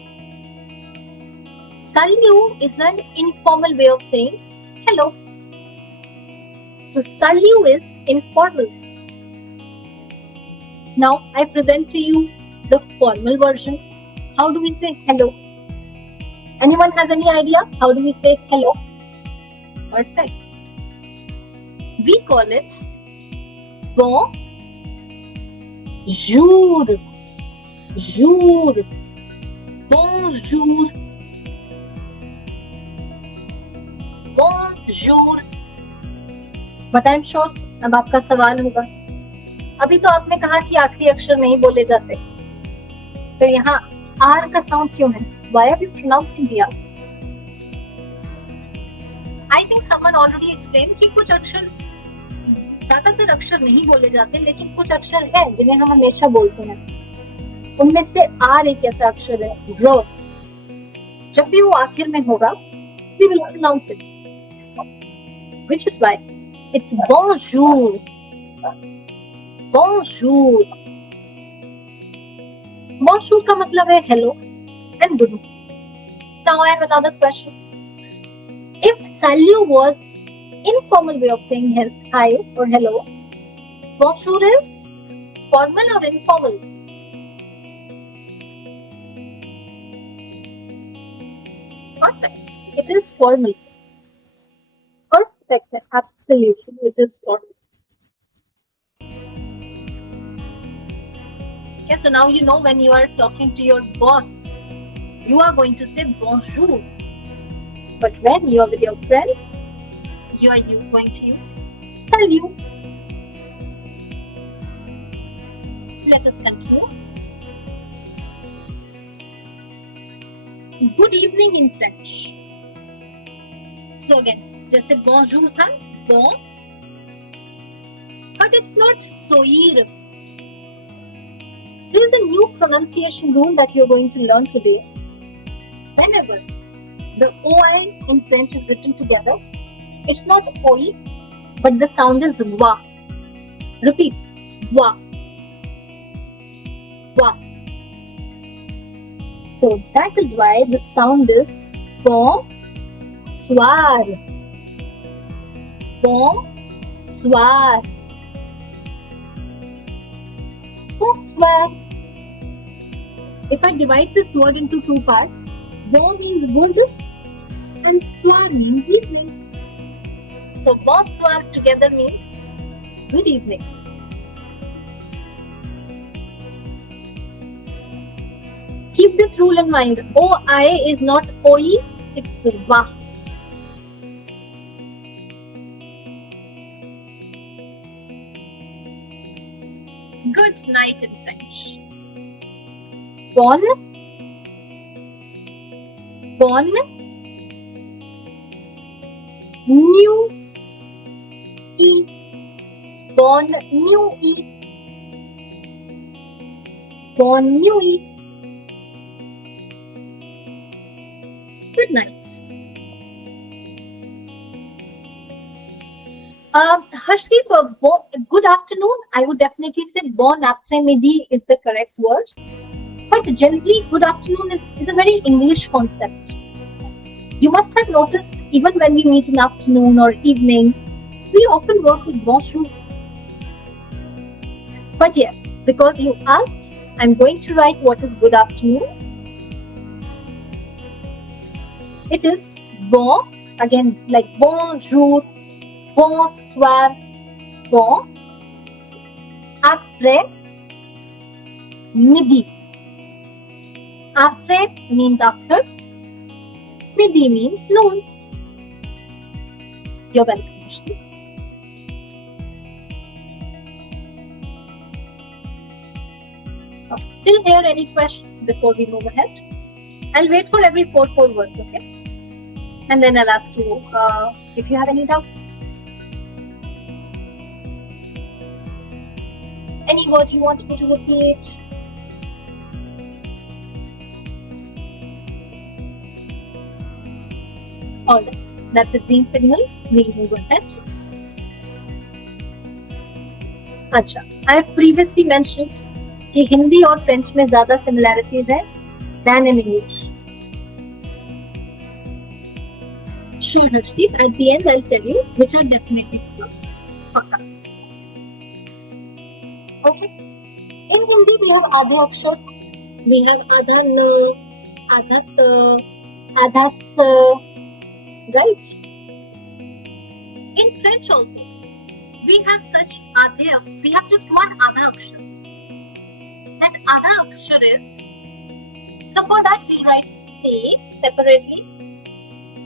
Salut is an informal way of saying hello. So salut is informal. Now I present to you the formal version. How do we say hello? Anyone has any idea? How do we say hello? Perfect. We call it bonjour. Jour. Bonjour. Bonjour. But I'm sure अब आपका सवाल होगा अभी तो आपने कहा कि आखिरी अक्षर नहीं बोले जाते, तो यहाँ आर का साउंड क्यों है? Why are you pronouncing the R? I think someone already explained कि कुछ अक्षर, ज्यादातर अक्षर नहीं बोले जाते, लेकिन कुछ अक्षर हैं जिन्हें हम हमेशा बोलते हैं। उनमें से आर एक ऐसा अक्षर है, र। जब भी वो आखिर में होगा, we will pronounce it, which is why it's bonjour. Bonjour. Bonjour का मतलब है hello and good. Now I have another question. If salut was informal way of saying hi or hello, bonjour is formal or informal? Perfect. It is formal. Perfect. Absolutely. It is formal. Okay, so now you know when you are talking to your boss, you are going to say bonjour. But when you are with your friends, you are going to use salut. Let us continue. Good evening in French. So again, जैसे bonjour था, bon, but it's not soir. There is a new pronunciation rule that you're going to learn today. Whenever the OI in French is written together, it's not OI, but the sound is wa. Repeat, wa. Wa. So that is why the sound is bonsoir. Bonsoir. Bonsoir. If I divide this word into two parts, bon means good and soir means evening. So bonsoir together means good evening. Keep this rule in mind. OI is not OI, it's WA. Good night in French. Bonne nuit. Bonne nuit. Bonne nuit. Good night. Harshdeep, good afternoon. I would definitely say bon après-midi is the correct word. But generally, good afternoon is a very English concept. You must have noticed, even when we meet in afternoon or evening, we often work with bonjour. But yes, because you asked, I'm going to write what is good afternoon. It is bon, again like bonjour, bonsoir, bon, après, midi. Après means after, midi means noon. You're welcome, Ashley. Till here, any questions before we move ahead? I'll wait for every 4 words, okay? And then I'll ask you if you have any doubts. Any word you want me to repeat? Alright, that's a green signal. We'll move ahead. अच्छा, I have previously mentioned कि हिंदी और French में ज़्यादा similarities हैं than in English. Sure, Harshdeep. At the end, I'll tell you which are definitely pronounced. पक्का. Okay. In Hindi, we have आधे अक्षर. We have आधा न, आधा त, आधा स. Right? In French also, we have such adya. We have just one adha akshar. That adha akshar is, so for that we'll write se separately.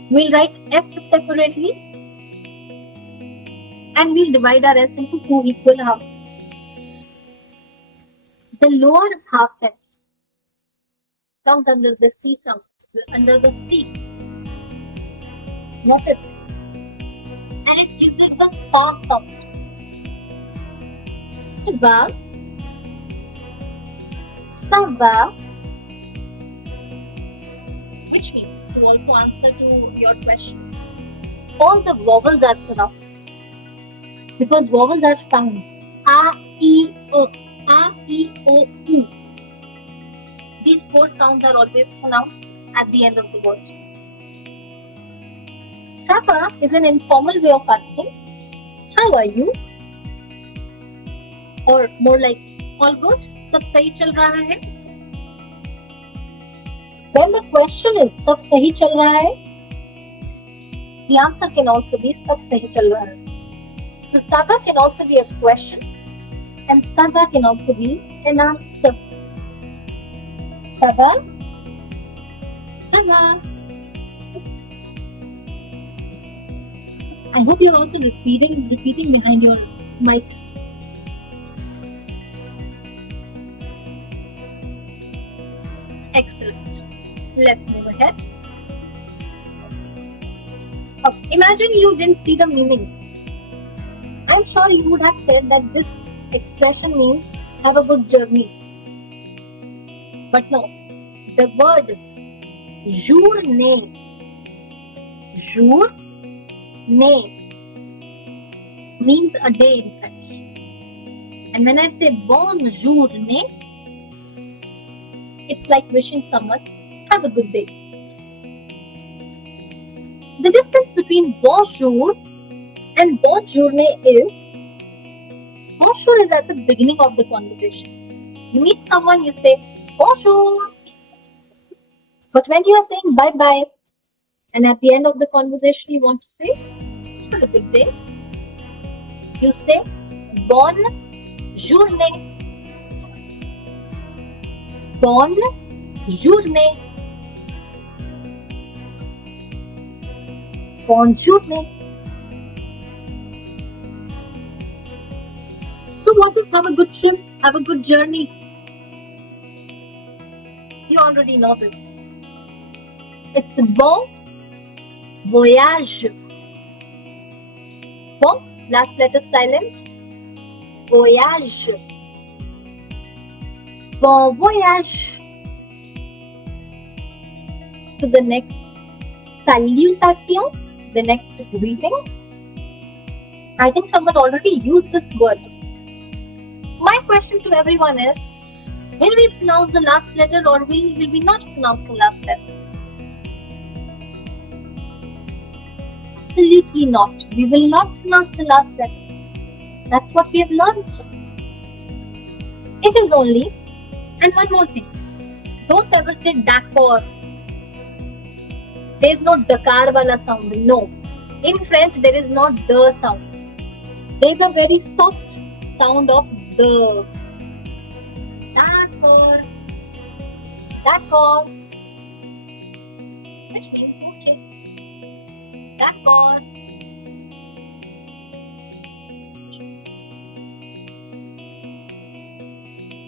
We'll write s separately. And we'll divide our s into 2 equal halves. The lower half S comes under the C sound, under the C. Notice. And it gives it a saw sound. Sava, Sava, which means, to also answer to your question, all the vowels are pronounced because vowels are sounds. A, E, O, A, E, O, U. These four sounds are always pronounced at the end of the word. Sava is an informal way of asking, how are you? Or more like, all good? Sab sahi chal raha hai? When the question is sab sahi chal raha hai, the answer can also be sab sahi chal raha hai. So Sava can also be a question and Sava can also be an answer. Sava, Sava. I hope you're also repeating behind your mics. Excellent. Let's move ahead. Imagine you didn't see the meaning. I'm sure you would have said that this expression means have a good journey. But no, the word journée means a day in French. And when I say bonne journée, it's like wishing someone have a good day. The difference between bonjour and bonne journée is bonjour is at the beginning of the conversation. You meet someone, you say bonjour. But when you are saying bye bye, and at the end of the conversation you want to say have a good day, you say bonne journée. Bonne journée. Bonne journée. So what is have a good trip, have a good journey? You already know this. It's bon voyage. Bon, last letter silent. Voyage. Bon voyage. To the next salutation, the next greeting. I think someone already used this word. My question to everyone is, will we pronounce the last letter or will we not pronounce the last letter? Absolutely not. We will not pronounce the last letter. That's what we have learned. It is only, and one more thing, don't ever say d'accord. There is no dakar wala sound. No. In French, there is not the sound. There is a very soft sound of the. D'accord. D'accord. Which means okay. D'accord.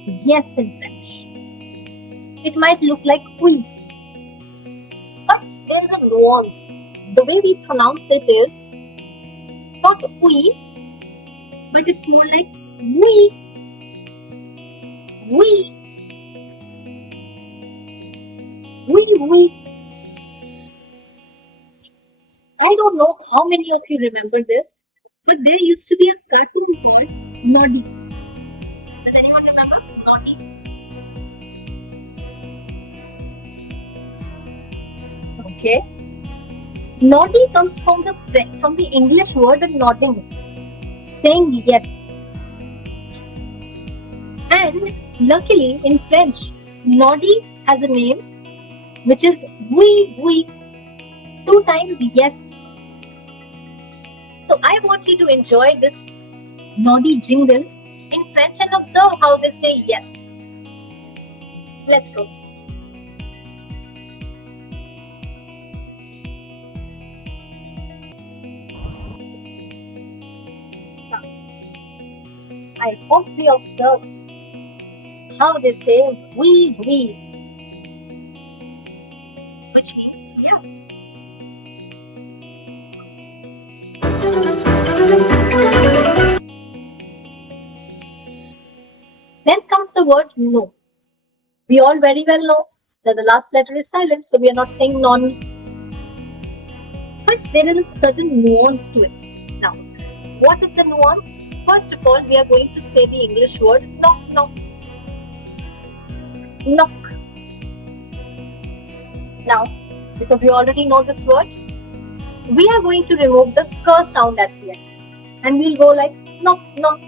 Yes in French. It might look like oui. But there is a nuance. The way we pronounce it is not oui, but it's more like oui. Oui. Oui, oui. I don't know how many of you remember this, but there used to be a cartoon called Noddy. Does anyone remember Noddy? Okay. Noddy comes from the English word nodding, saying yes. And luckily in French, Noddy has a name which is oui, oui. 2 times yes. So I want you to enjoy this Noddy jingle in French and observe how they say yes. Let's go. I hope we observed how they say we, which means yes. Then comes the word no. We all very well know that the last letter is silent, so we are not saying non. But there is a certain nuance to it. Now, what is the nuance? First of all, we are going to say the English word knock, knock. Knock. Now, because we already know this word, we are going to remove the k sound at the end. And we'll go like knock, knock,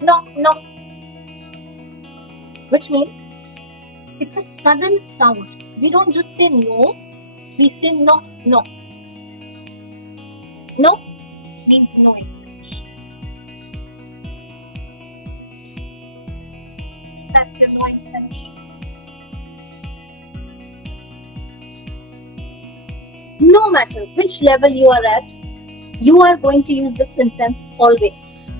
knock, knock. Which means it's a sudden sound. We don't just say no, we say knock, knock. No means no in French. That's your no in French. No matter which level you are at, you are going to use this sentence always.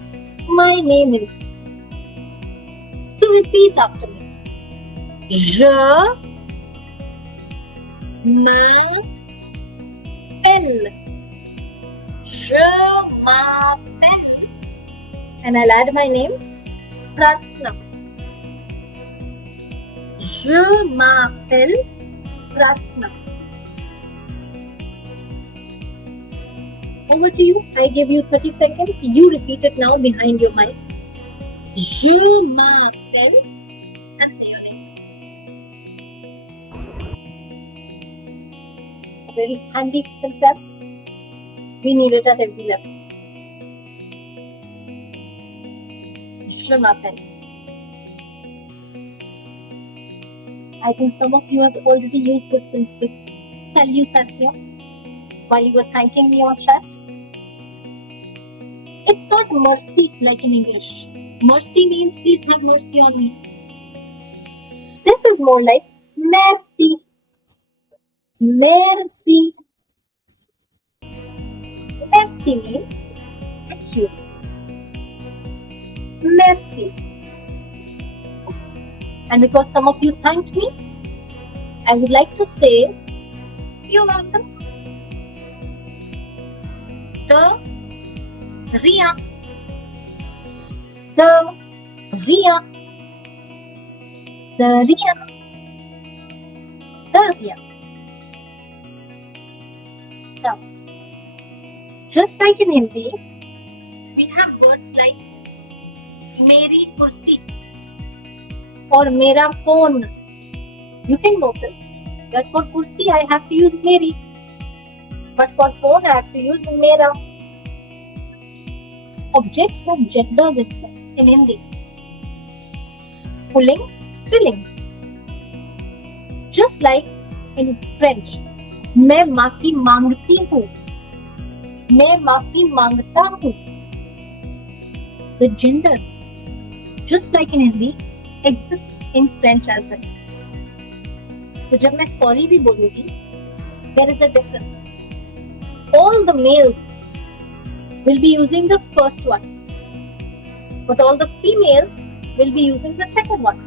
My name is. So repeat after me. Je m'appelle. Je m'appelle. And I'll add my name, Pratna. Je m'appelle Pratna. Over to you. I give you 30 seconds. You repeat it now behind your mics. Je m'appelle and say your name. A very handy sentence. We need it at every level. Je m'appelle. I think some of you have already used this salutation while you were thanking me on chat. It's not mercy like in English. Mercy means please have mercy on me. This is more like merci. Merci. Merci means thank you. Merci. And because some of you thanked me, I would like to say you're welcome. De rien. De rien. De rien. De rien. Now, just like in Hindi, we have words like meri kursi or mera phone. You can notice that for kursi I have to use meri, but for phone I have to use mera. Objects have genders in Hindi. Pulling, thrilling. Just like in French, मैं माफी मांगती हूँ, मैं माफी मांगता हूँ. The gender, just like in Hindi, exists in French as well. तो जब मैं sorry भी बोलूँगी, there is a difference. All the males will be using the first one, but all the females will be using the second one.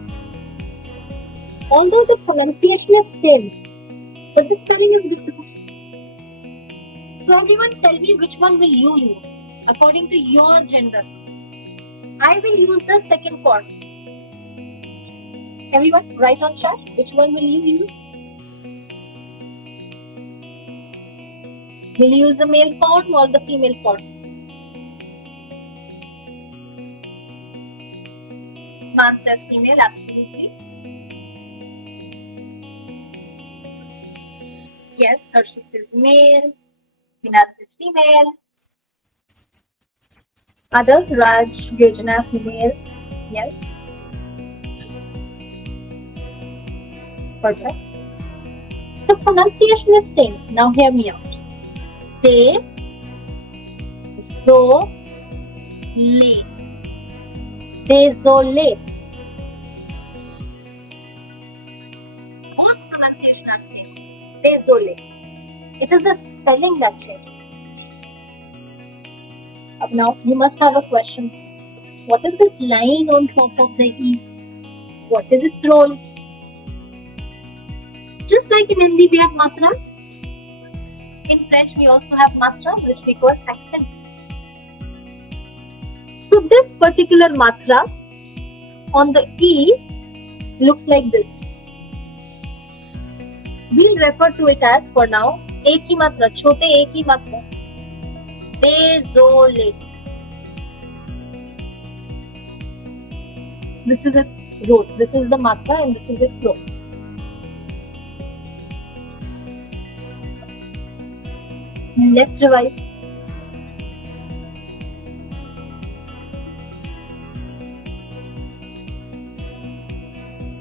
Although the pronunciation is same, but the spelling is different. So everyone tell me which one will you use according to your gender. I will use the second form. Everyone write on chat which one will you use. Will you use the male form or the female form? Man says female, absolutely. Yes, Harshit says male. Vinod says female. Others, Raj, Yojana, female. Yes. Perfect. The pronunciation is same. Now hear me out. De, zo, le. Désolé. Both pronunciation are same. Désolé. It is the spelling that changes. Now you must have a question. What is this line on top of the E? What is its role? Just like in Hindi we have matras, in French we also have matra, which we call accents. So this particular matra on the E looks like this. We'll refer to it as, for now, एक ही मात्रा, छोटे एक ही मात्रा. Desolate. This is its role. This is the matra and this is its role. Let's revise.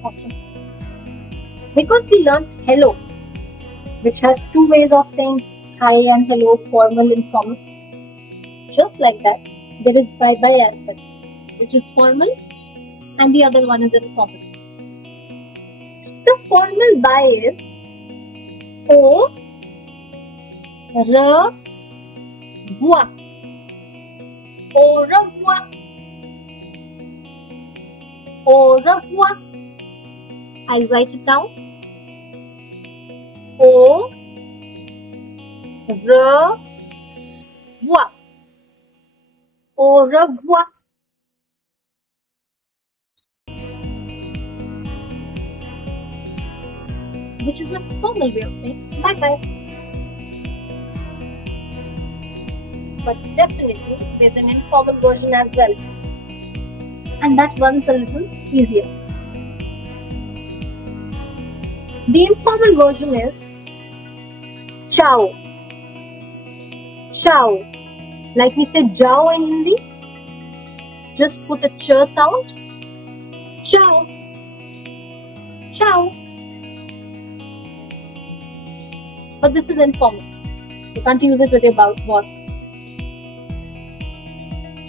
Okay. Because we learnt hello, which has two ways of saying hi and hello, formal, informal. Just like that, there is bye-bye as well, which is formal, and the other one is informal. The formal bye is au revoir. Au revoir. Au revoir. I'll write it down. Au revoir. Au revoir. Which is a formal way of saying bye-bye. But definitely there's an informal version as well. And that one's a little easier. The informal version is ciao. Ciao. Like we say jao in Hindi, just put a ch sound. Ciao. Ciao. But this is informal. You can't use it with your boss.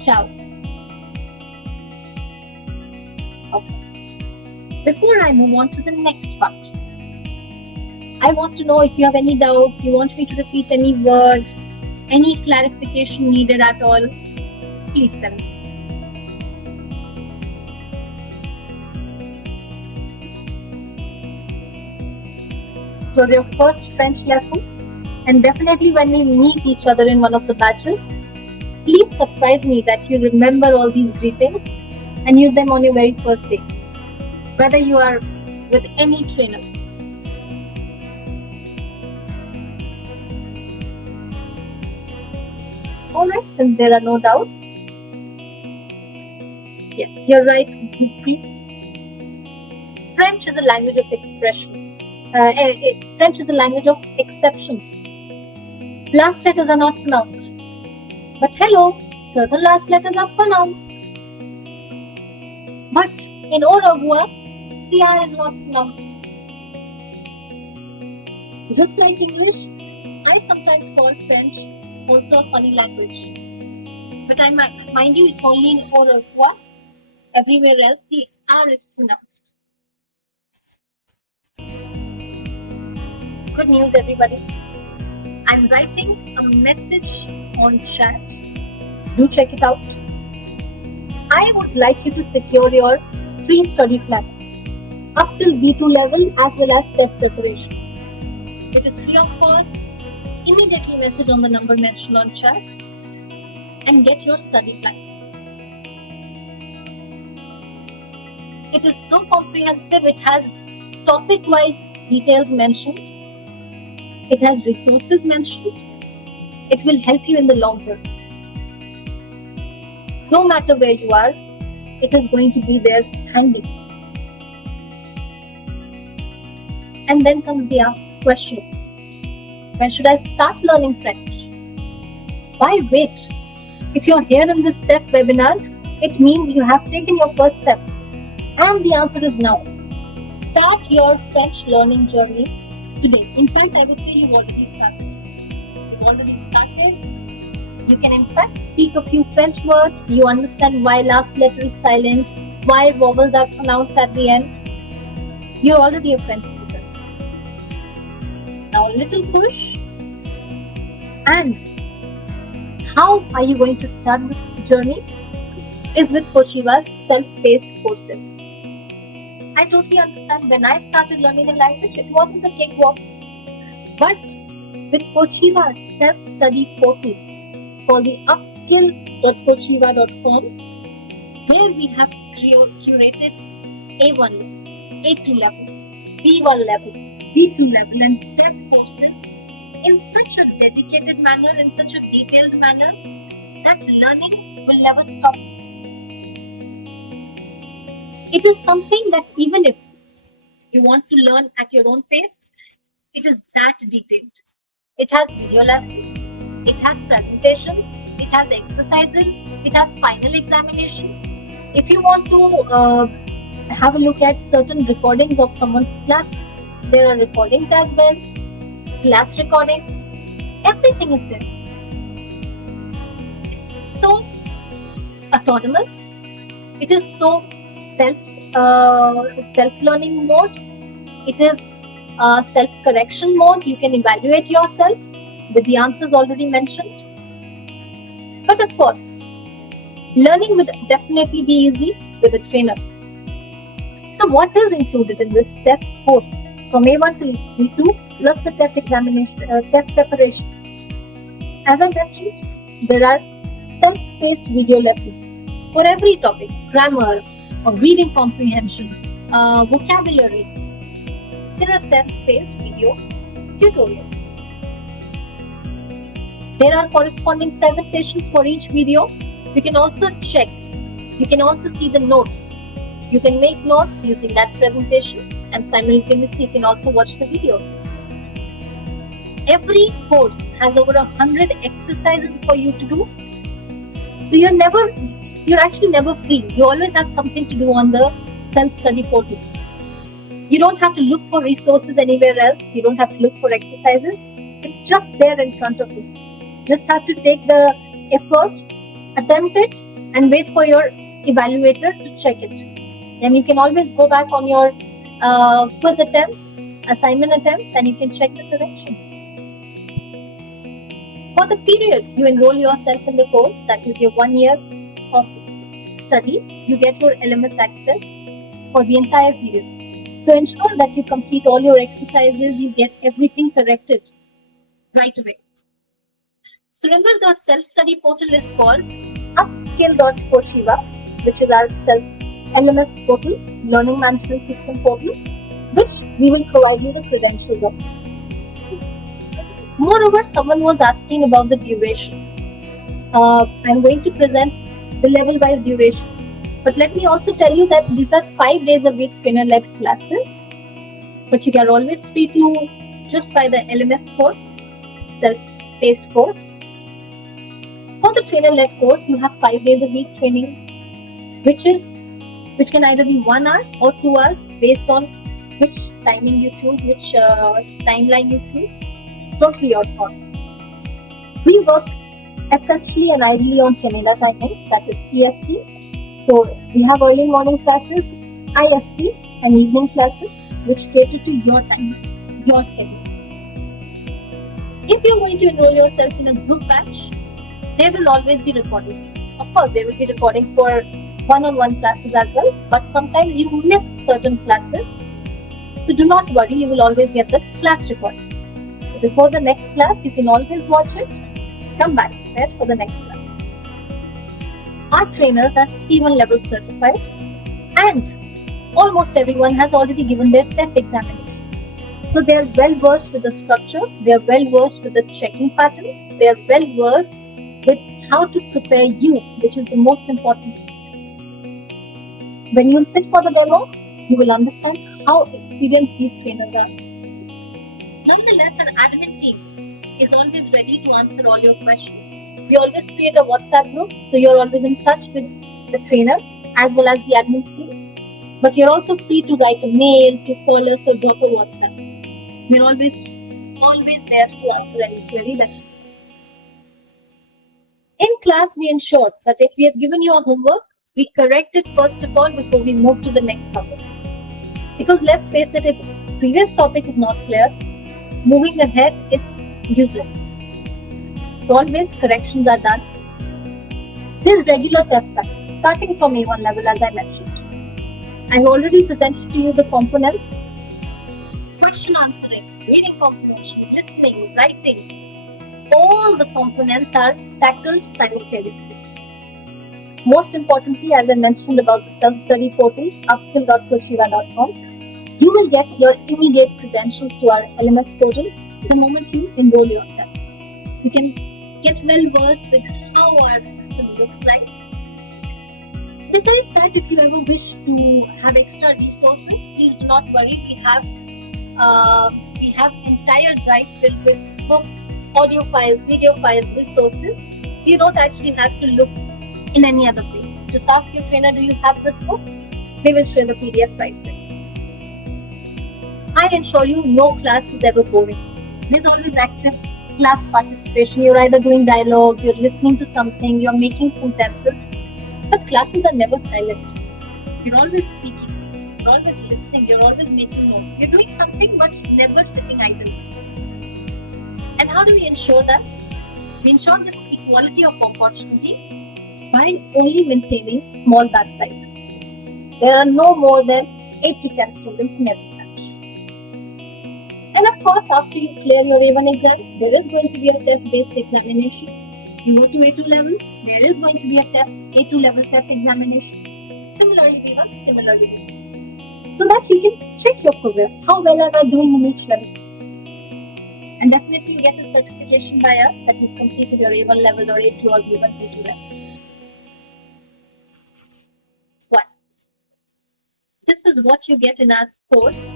Ciao. Okay. Before I move on to the next part, I want to know if you have any doubts, you want me to repeat any word, any clarification needed at all, please tell me. This was your first French lesson, and definitely when we meet each other in one of the batches, please surprise me that you remember all these greetings and use them on your very first day, whether you are with any trainer. Alright, since there are no doubts. Yes, you're right. Please. French is a language of expressions. French is a language of exceptions. Last letters are not pronounced. But hello, certain last letters are pronounced. But in au revoir, the R is not pronounced. Just like English, I sometimes call French also a funny language. But I mind you, it's only in au revoir. Everywhere else, the R is pronounced. Good news, everybody. I'm writing a message on chat. Do check it out. I would like you to secure your free study plan up till B2 level as well as TEF preparation. It is free of cost. Immediately message on the number mentioned on chat and get your study plan. It is so comprehensive. It has topic-wise details mentioned. It has resources mentioned. It will help you in the long run. No matter where you are, it is going to be there handy. And then comes the question. When should I start learning French? Why wait? If you're here in this TEF webinar, it means you have taken your first step. And the answer is now. Start your French learning journey today. In fact, I would say you've already started. You can in fact speak a few French words. You understand why last letter is silent, why vowels are pronounced at the end. You're already a French speaker. A little push. And how are you going to start this journey? Is with Kochiva's self-paced courses. I totally understand. When I started learning a language, it wasn't a cakewalk. But with Kochiva's self-study portal called the upskill.kochiva.com, where we have curated A1 level, A2 level, B1 level, B2 level, and TEF courses in such a dedicated manner, in such a detailed manner, that learning will never stop. It is something that even if you want to learn at your own pace, it is that detailed. It has video lessons, it has presentations, it has exercises, it has final examinations. If you want to have a look at certain recordings of someone's class, there are recordings as well, class recordings, everything is there. So autonomous, it is so self-learning mode, it is self-correction mode. You can evaluate yourself with the answers already mentioned. But of course, learning would definitely be easy with a trainer. So what is included in this TEF course from A1 to B2 plus the TEF examination, TEF preparation? As I mentioned, there are self-paced video lessons for every topic: grammar, or reading comprehension, vocabulary. There are self-paced video tutorials. There are corresponding presentations for each video, so you can also check. You can also see the notes. You can make notes using that presentation, and simultaneously you can also watch the video. Every course has over 100 exercises for you to do. So you're actually never free. You always have something to do on the self-study portal. You don't have to look for resources anywhere else. You don't have to look for exercises. It's just there in front of you. Just have to take the effort, attempt it, and wait for your evaluator to check it. Then you can always go back on your quiz attempts, assignment attempts, and you can check the corrections. For the period you enroll yourself in the course, that is your 1 year of study, you get your LMS access for the entire period. So ensure that you complete all your exercises, you get everything corrected right away. So remember, the self-study portal is called upskill.kochiva, which is our self-LMS portal, learning management system portal, which we will provide you the credentials of. Moreover, someone was asking about the duration. I'm going to present the level-wise duration. But let me also tell you that these are 5 days a week trainer-led classes. But you are always free to just buy the LMS course, self-paced course. For the trainer-led course, you have 5 days a week training, which can either be 1 hour or 2 hours based on which timing you choose, which timeline you choose. Totally your call. We work essentially and ideally on Canada timings, that is EST. So we have early morning classes, IST, and evening classes, which cater to your time, your schedule. If you're going to enroll yourself in a group batch, there will always be recordings. Of course, there will be recordings for one-on-one classes as well, but sometimes you miss certain classes. So do not worry, you will always get the class recordings. So before the next class, you can always watch it, come back prepared for the next class. Our trainers are C1 level certified, and almost everyone has already given their TEF examination. So they are well versed with the structure, they are well versed with the checking pattern, they are well versed with how to prepare you, which is the most important. When you will sit for the demo, you will understand how experienced these trainers are. Nonetheless, an admin team is always ready to answer all your questions. We always create a WhatsApp group, so you're always in touch with the trainer as well as the admin team. But you're also free to write a mail, to call us, or drop a WhatsApp. We're always there to answer any query that you have. In class, we ensure that if we have given you a homework, we correct it first of all before we move to the next topic. Because let's face it, if the previous topic is not clear, moving ahead is useless. So always corrections are done. This regular TEF practice, starting from A1 level as I mentioned. I've already presented to you the components. Question answering, reading comprehension, listening, writing. All the components are tackled simultaneously. Most importantly, as I mentioned about the self-study portal, upskill.kochiva.com, you will get your immediate credentials to our LMS portal the moment you enroll yourself. So you can get well versed with how our system looks like. Besides that, if you ever wish to have extra resources, please do not worry. We have entire drive filled with books, audio files, video files, resources. So you don't actually have to look in any other place. Just ask your trainer, do you have this book? They will show the PDF right there. I assure you, no class is ever boring. There's always active class participation. You're either doing dialogues, you're listening to something, you're making sentences. But classes are never silent. You're always speaking, you're always listening, you're always making notes. You're doing something but never sitting idle. And how do we ensure this? We ensure this equality of opportunity by only maintaining small batch sizes. There are no more than 8 to 10 students in every batch. And of course, after you clear your A1 exam, there is going to be a TEF-based examination. You go to A2 level, there is going to be a A2 level TEF examination. Similarly B1, similarly B2. So that you can check your progress. How well am I doing in each level? And definitely you get a certification by us that you've completed your A1 level or A2 or B1, B2 level. One. This is what you get in our course.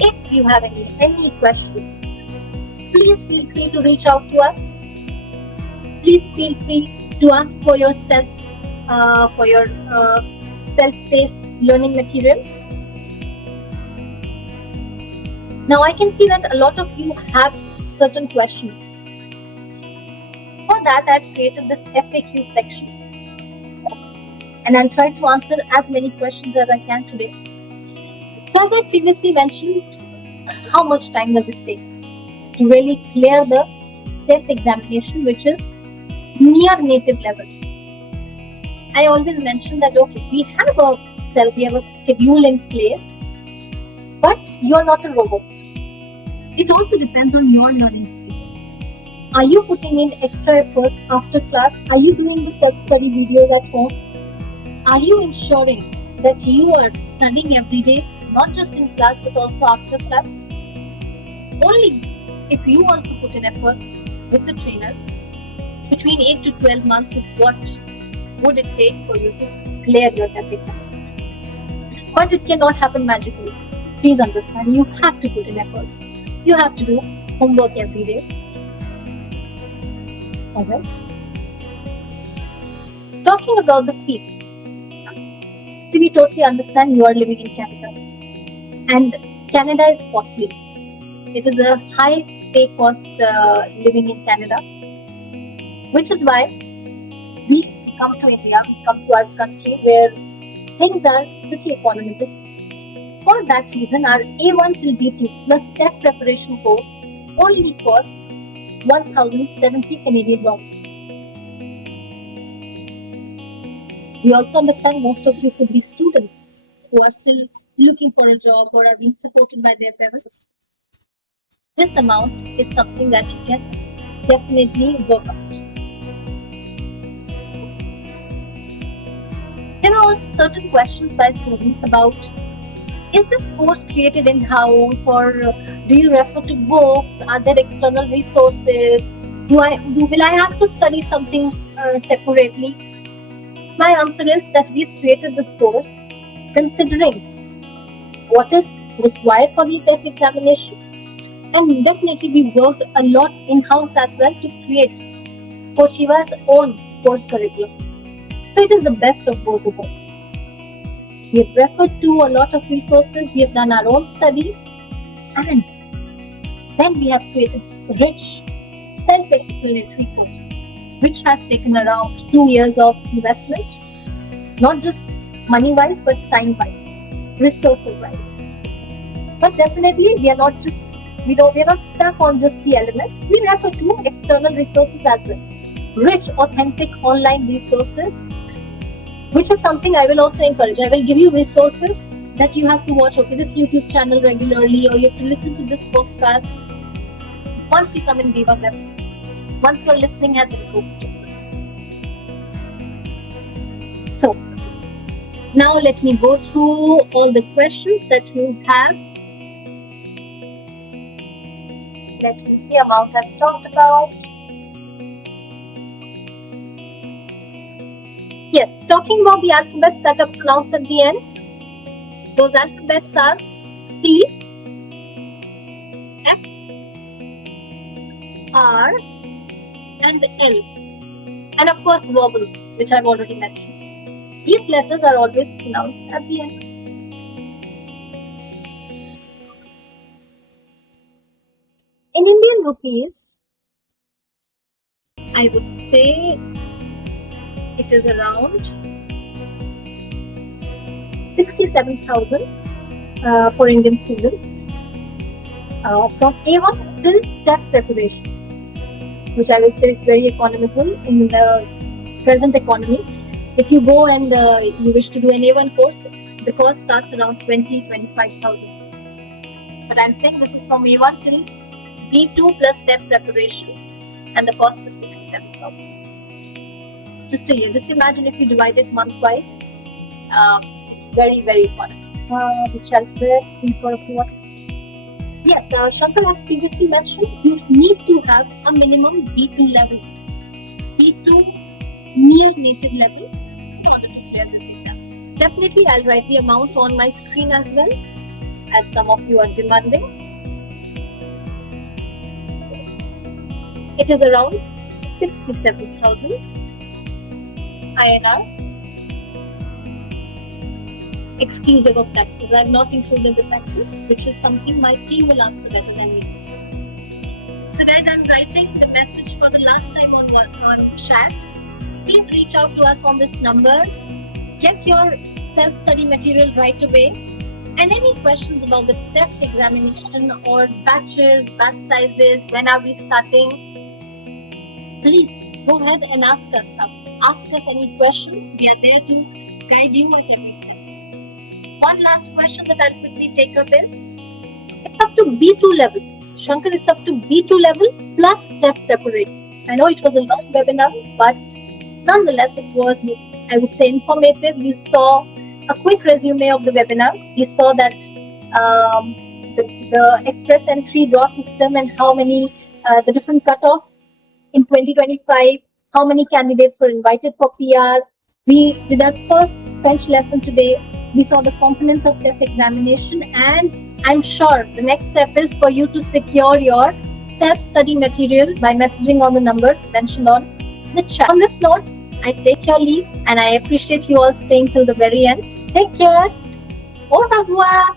If you have any questions, please feel free to reach out to us. Please feel free to ask for your self-paced learning material. Now I can see that a lot of you have certain questions. For that, I've created this FAQ section, and I'll try to answer as many questions as I can today. So as I previously mentioned, how much time does it take to really clear the TEF examination, which is near native level? I always mention that, okay, we have a schedule in place, but you're not a robot. It also depends on your learning speed. Are you putting in extra efforts after class? Are you doing the self-study videos at home? Are you ensuring that you are studying every day, not just in class but also after class? Only if you also put in efforts with the trainer, between 8 to 12 months is what would it take for you to clear your TEF exam. But it cannot happen magically. Please understand, you have to put in efforts. You have to do homework every day. Alright. Talking about the fees. See, we totally understand you are living in Canada. And Canada is costly. It is a high pay cost living in Canada. Which is why we come to India, we come to our country where things are pretty economical. For that reason, our A1 till B2 plus TEF preparation course only costs 1,070 Canadian dollars. We also understand most of you could be students who are still looking for a job or are being supported by their parents. This amount is something that you can definitely work out. There are also certain questions by students about, is this course created in-house, or do you refer to books? Are there external resources? Will I have to study something separately? My answer is that we've created this course considering what is required for the TEF examination, and definitely we worked a lot in-house as well to create Kochiva's own course curriculum. So it is the best of both worlds. We have referred to a lot of resources, we have done our own study, and then we have created this rich self-explanatory course, which has taken around 2 years of investment, not just money-wise, but time-wise, resources-wise. But definitely, we are not stuck on just the LMS. We refer to external resources as well. Rich, authentic online resources which is something I will also encourage. I will give you resources that you have to watch, okay, this YouTube channel regularly, or you have to listen to this podcast once you come in Viva Web, once your listening has improved. So, now let me go through all the questions that you have. Let me see amount I've talked about. Yes, talking about the alphabets that are pronounced at the end. Those alphabets are C, F, R, and L. And of course vowels, which I've already mentioned. These letters are always pronounced at the end. In Indian rupees, I would say it is around 67,000 for Indian students from A1 till TEF preparation, which I would say is very economical in the present economy. If you go and you wish to do an A1 course, the cost starts around 25,000. But I'm saying this is from A1 till B2 plus TEF preparation, and the cost is 67,000. Just a year. Just imagine if you divide it month-wise, it's very, very important. Which alphabets we for what? Yes, Shankar has previously mentioned you need to have a minimum B2 level. B2 near native level in order to clear this exam. Definitely, I'll write the amount on my screen as well, as some of you are demanding. It is around 67,000 INR, exclusive of taxes. I have not included the taxes, which is something my team will answer better than me. So guys, I'm writing the message for the last time on chat. Please reach out to us on this number. Get your self-study material right away. And any questions about the TEF examination or batches, batch sizes, when are we starting, please go ahead and ask us. Ask us any question. We are there to guide you at every step. One last question that I'll quickly take up is, it's up to B2 level. Shankar, it's up to B2 level plus TEF preparation. I know it was a long webinar, but nonetheless, it was, I would say, informative. You saw a quick resume of the webinar. You saw that the express entry draw system and how many, the different cutoff in 2025, how many candidates were invited for PR. We did our first French lesson today. We saw the components of TEF examination, and I'm sure the next step is for you to secure your self-study material by messaging on the number mentioned on the chat. On this note, I take your leave and I appreciate you all staying till the very end. Take care. Au revoir.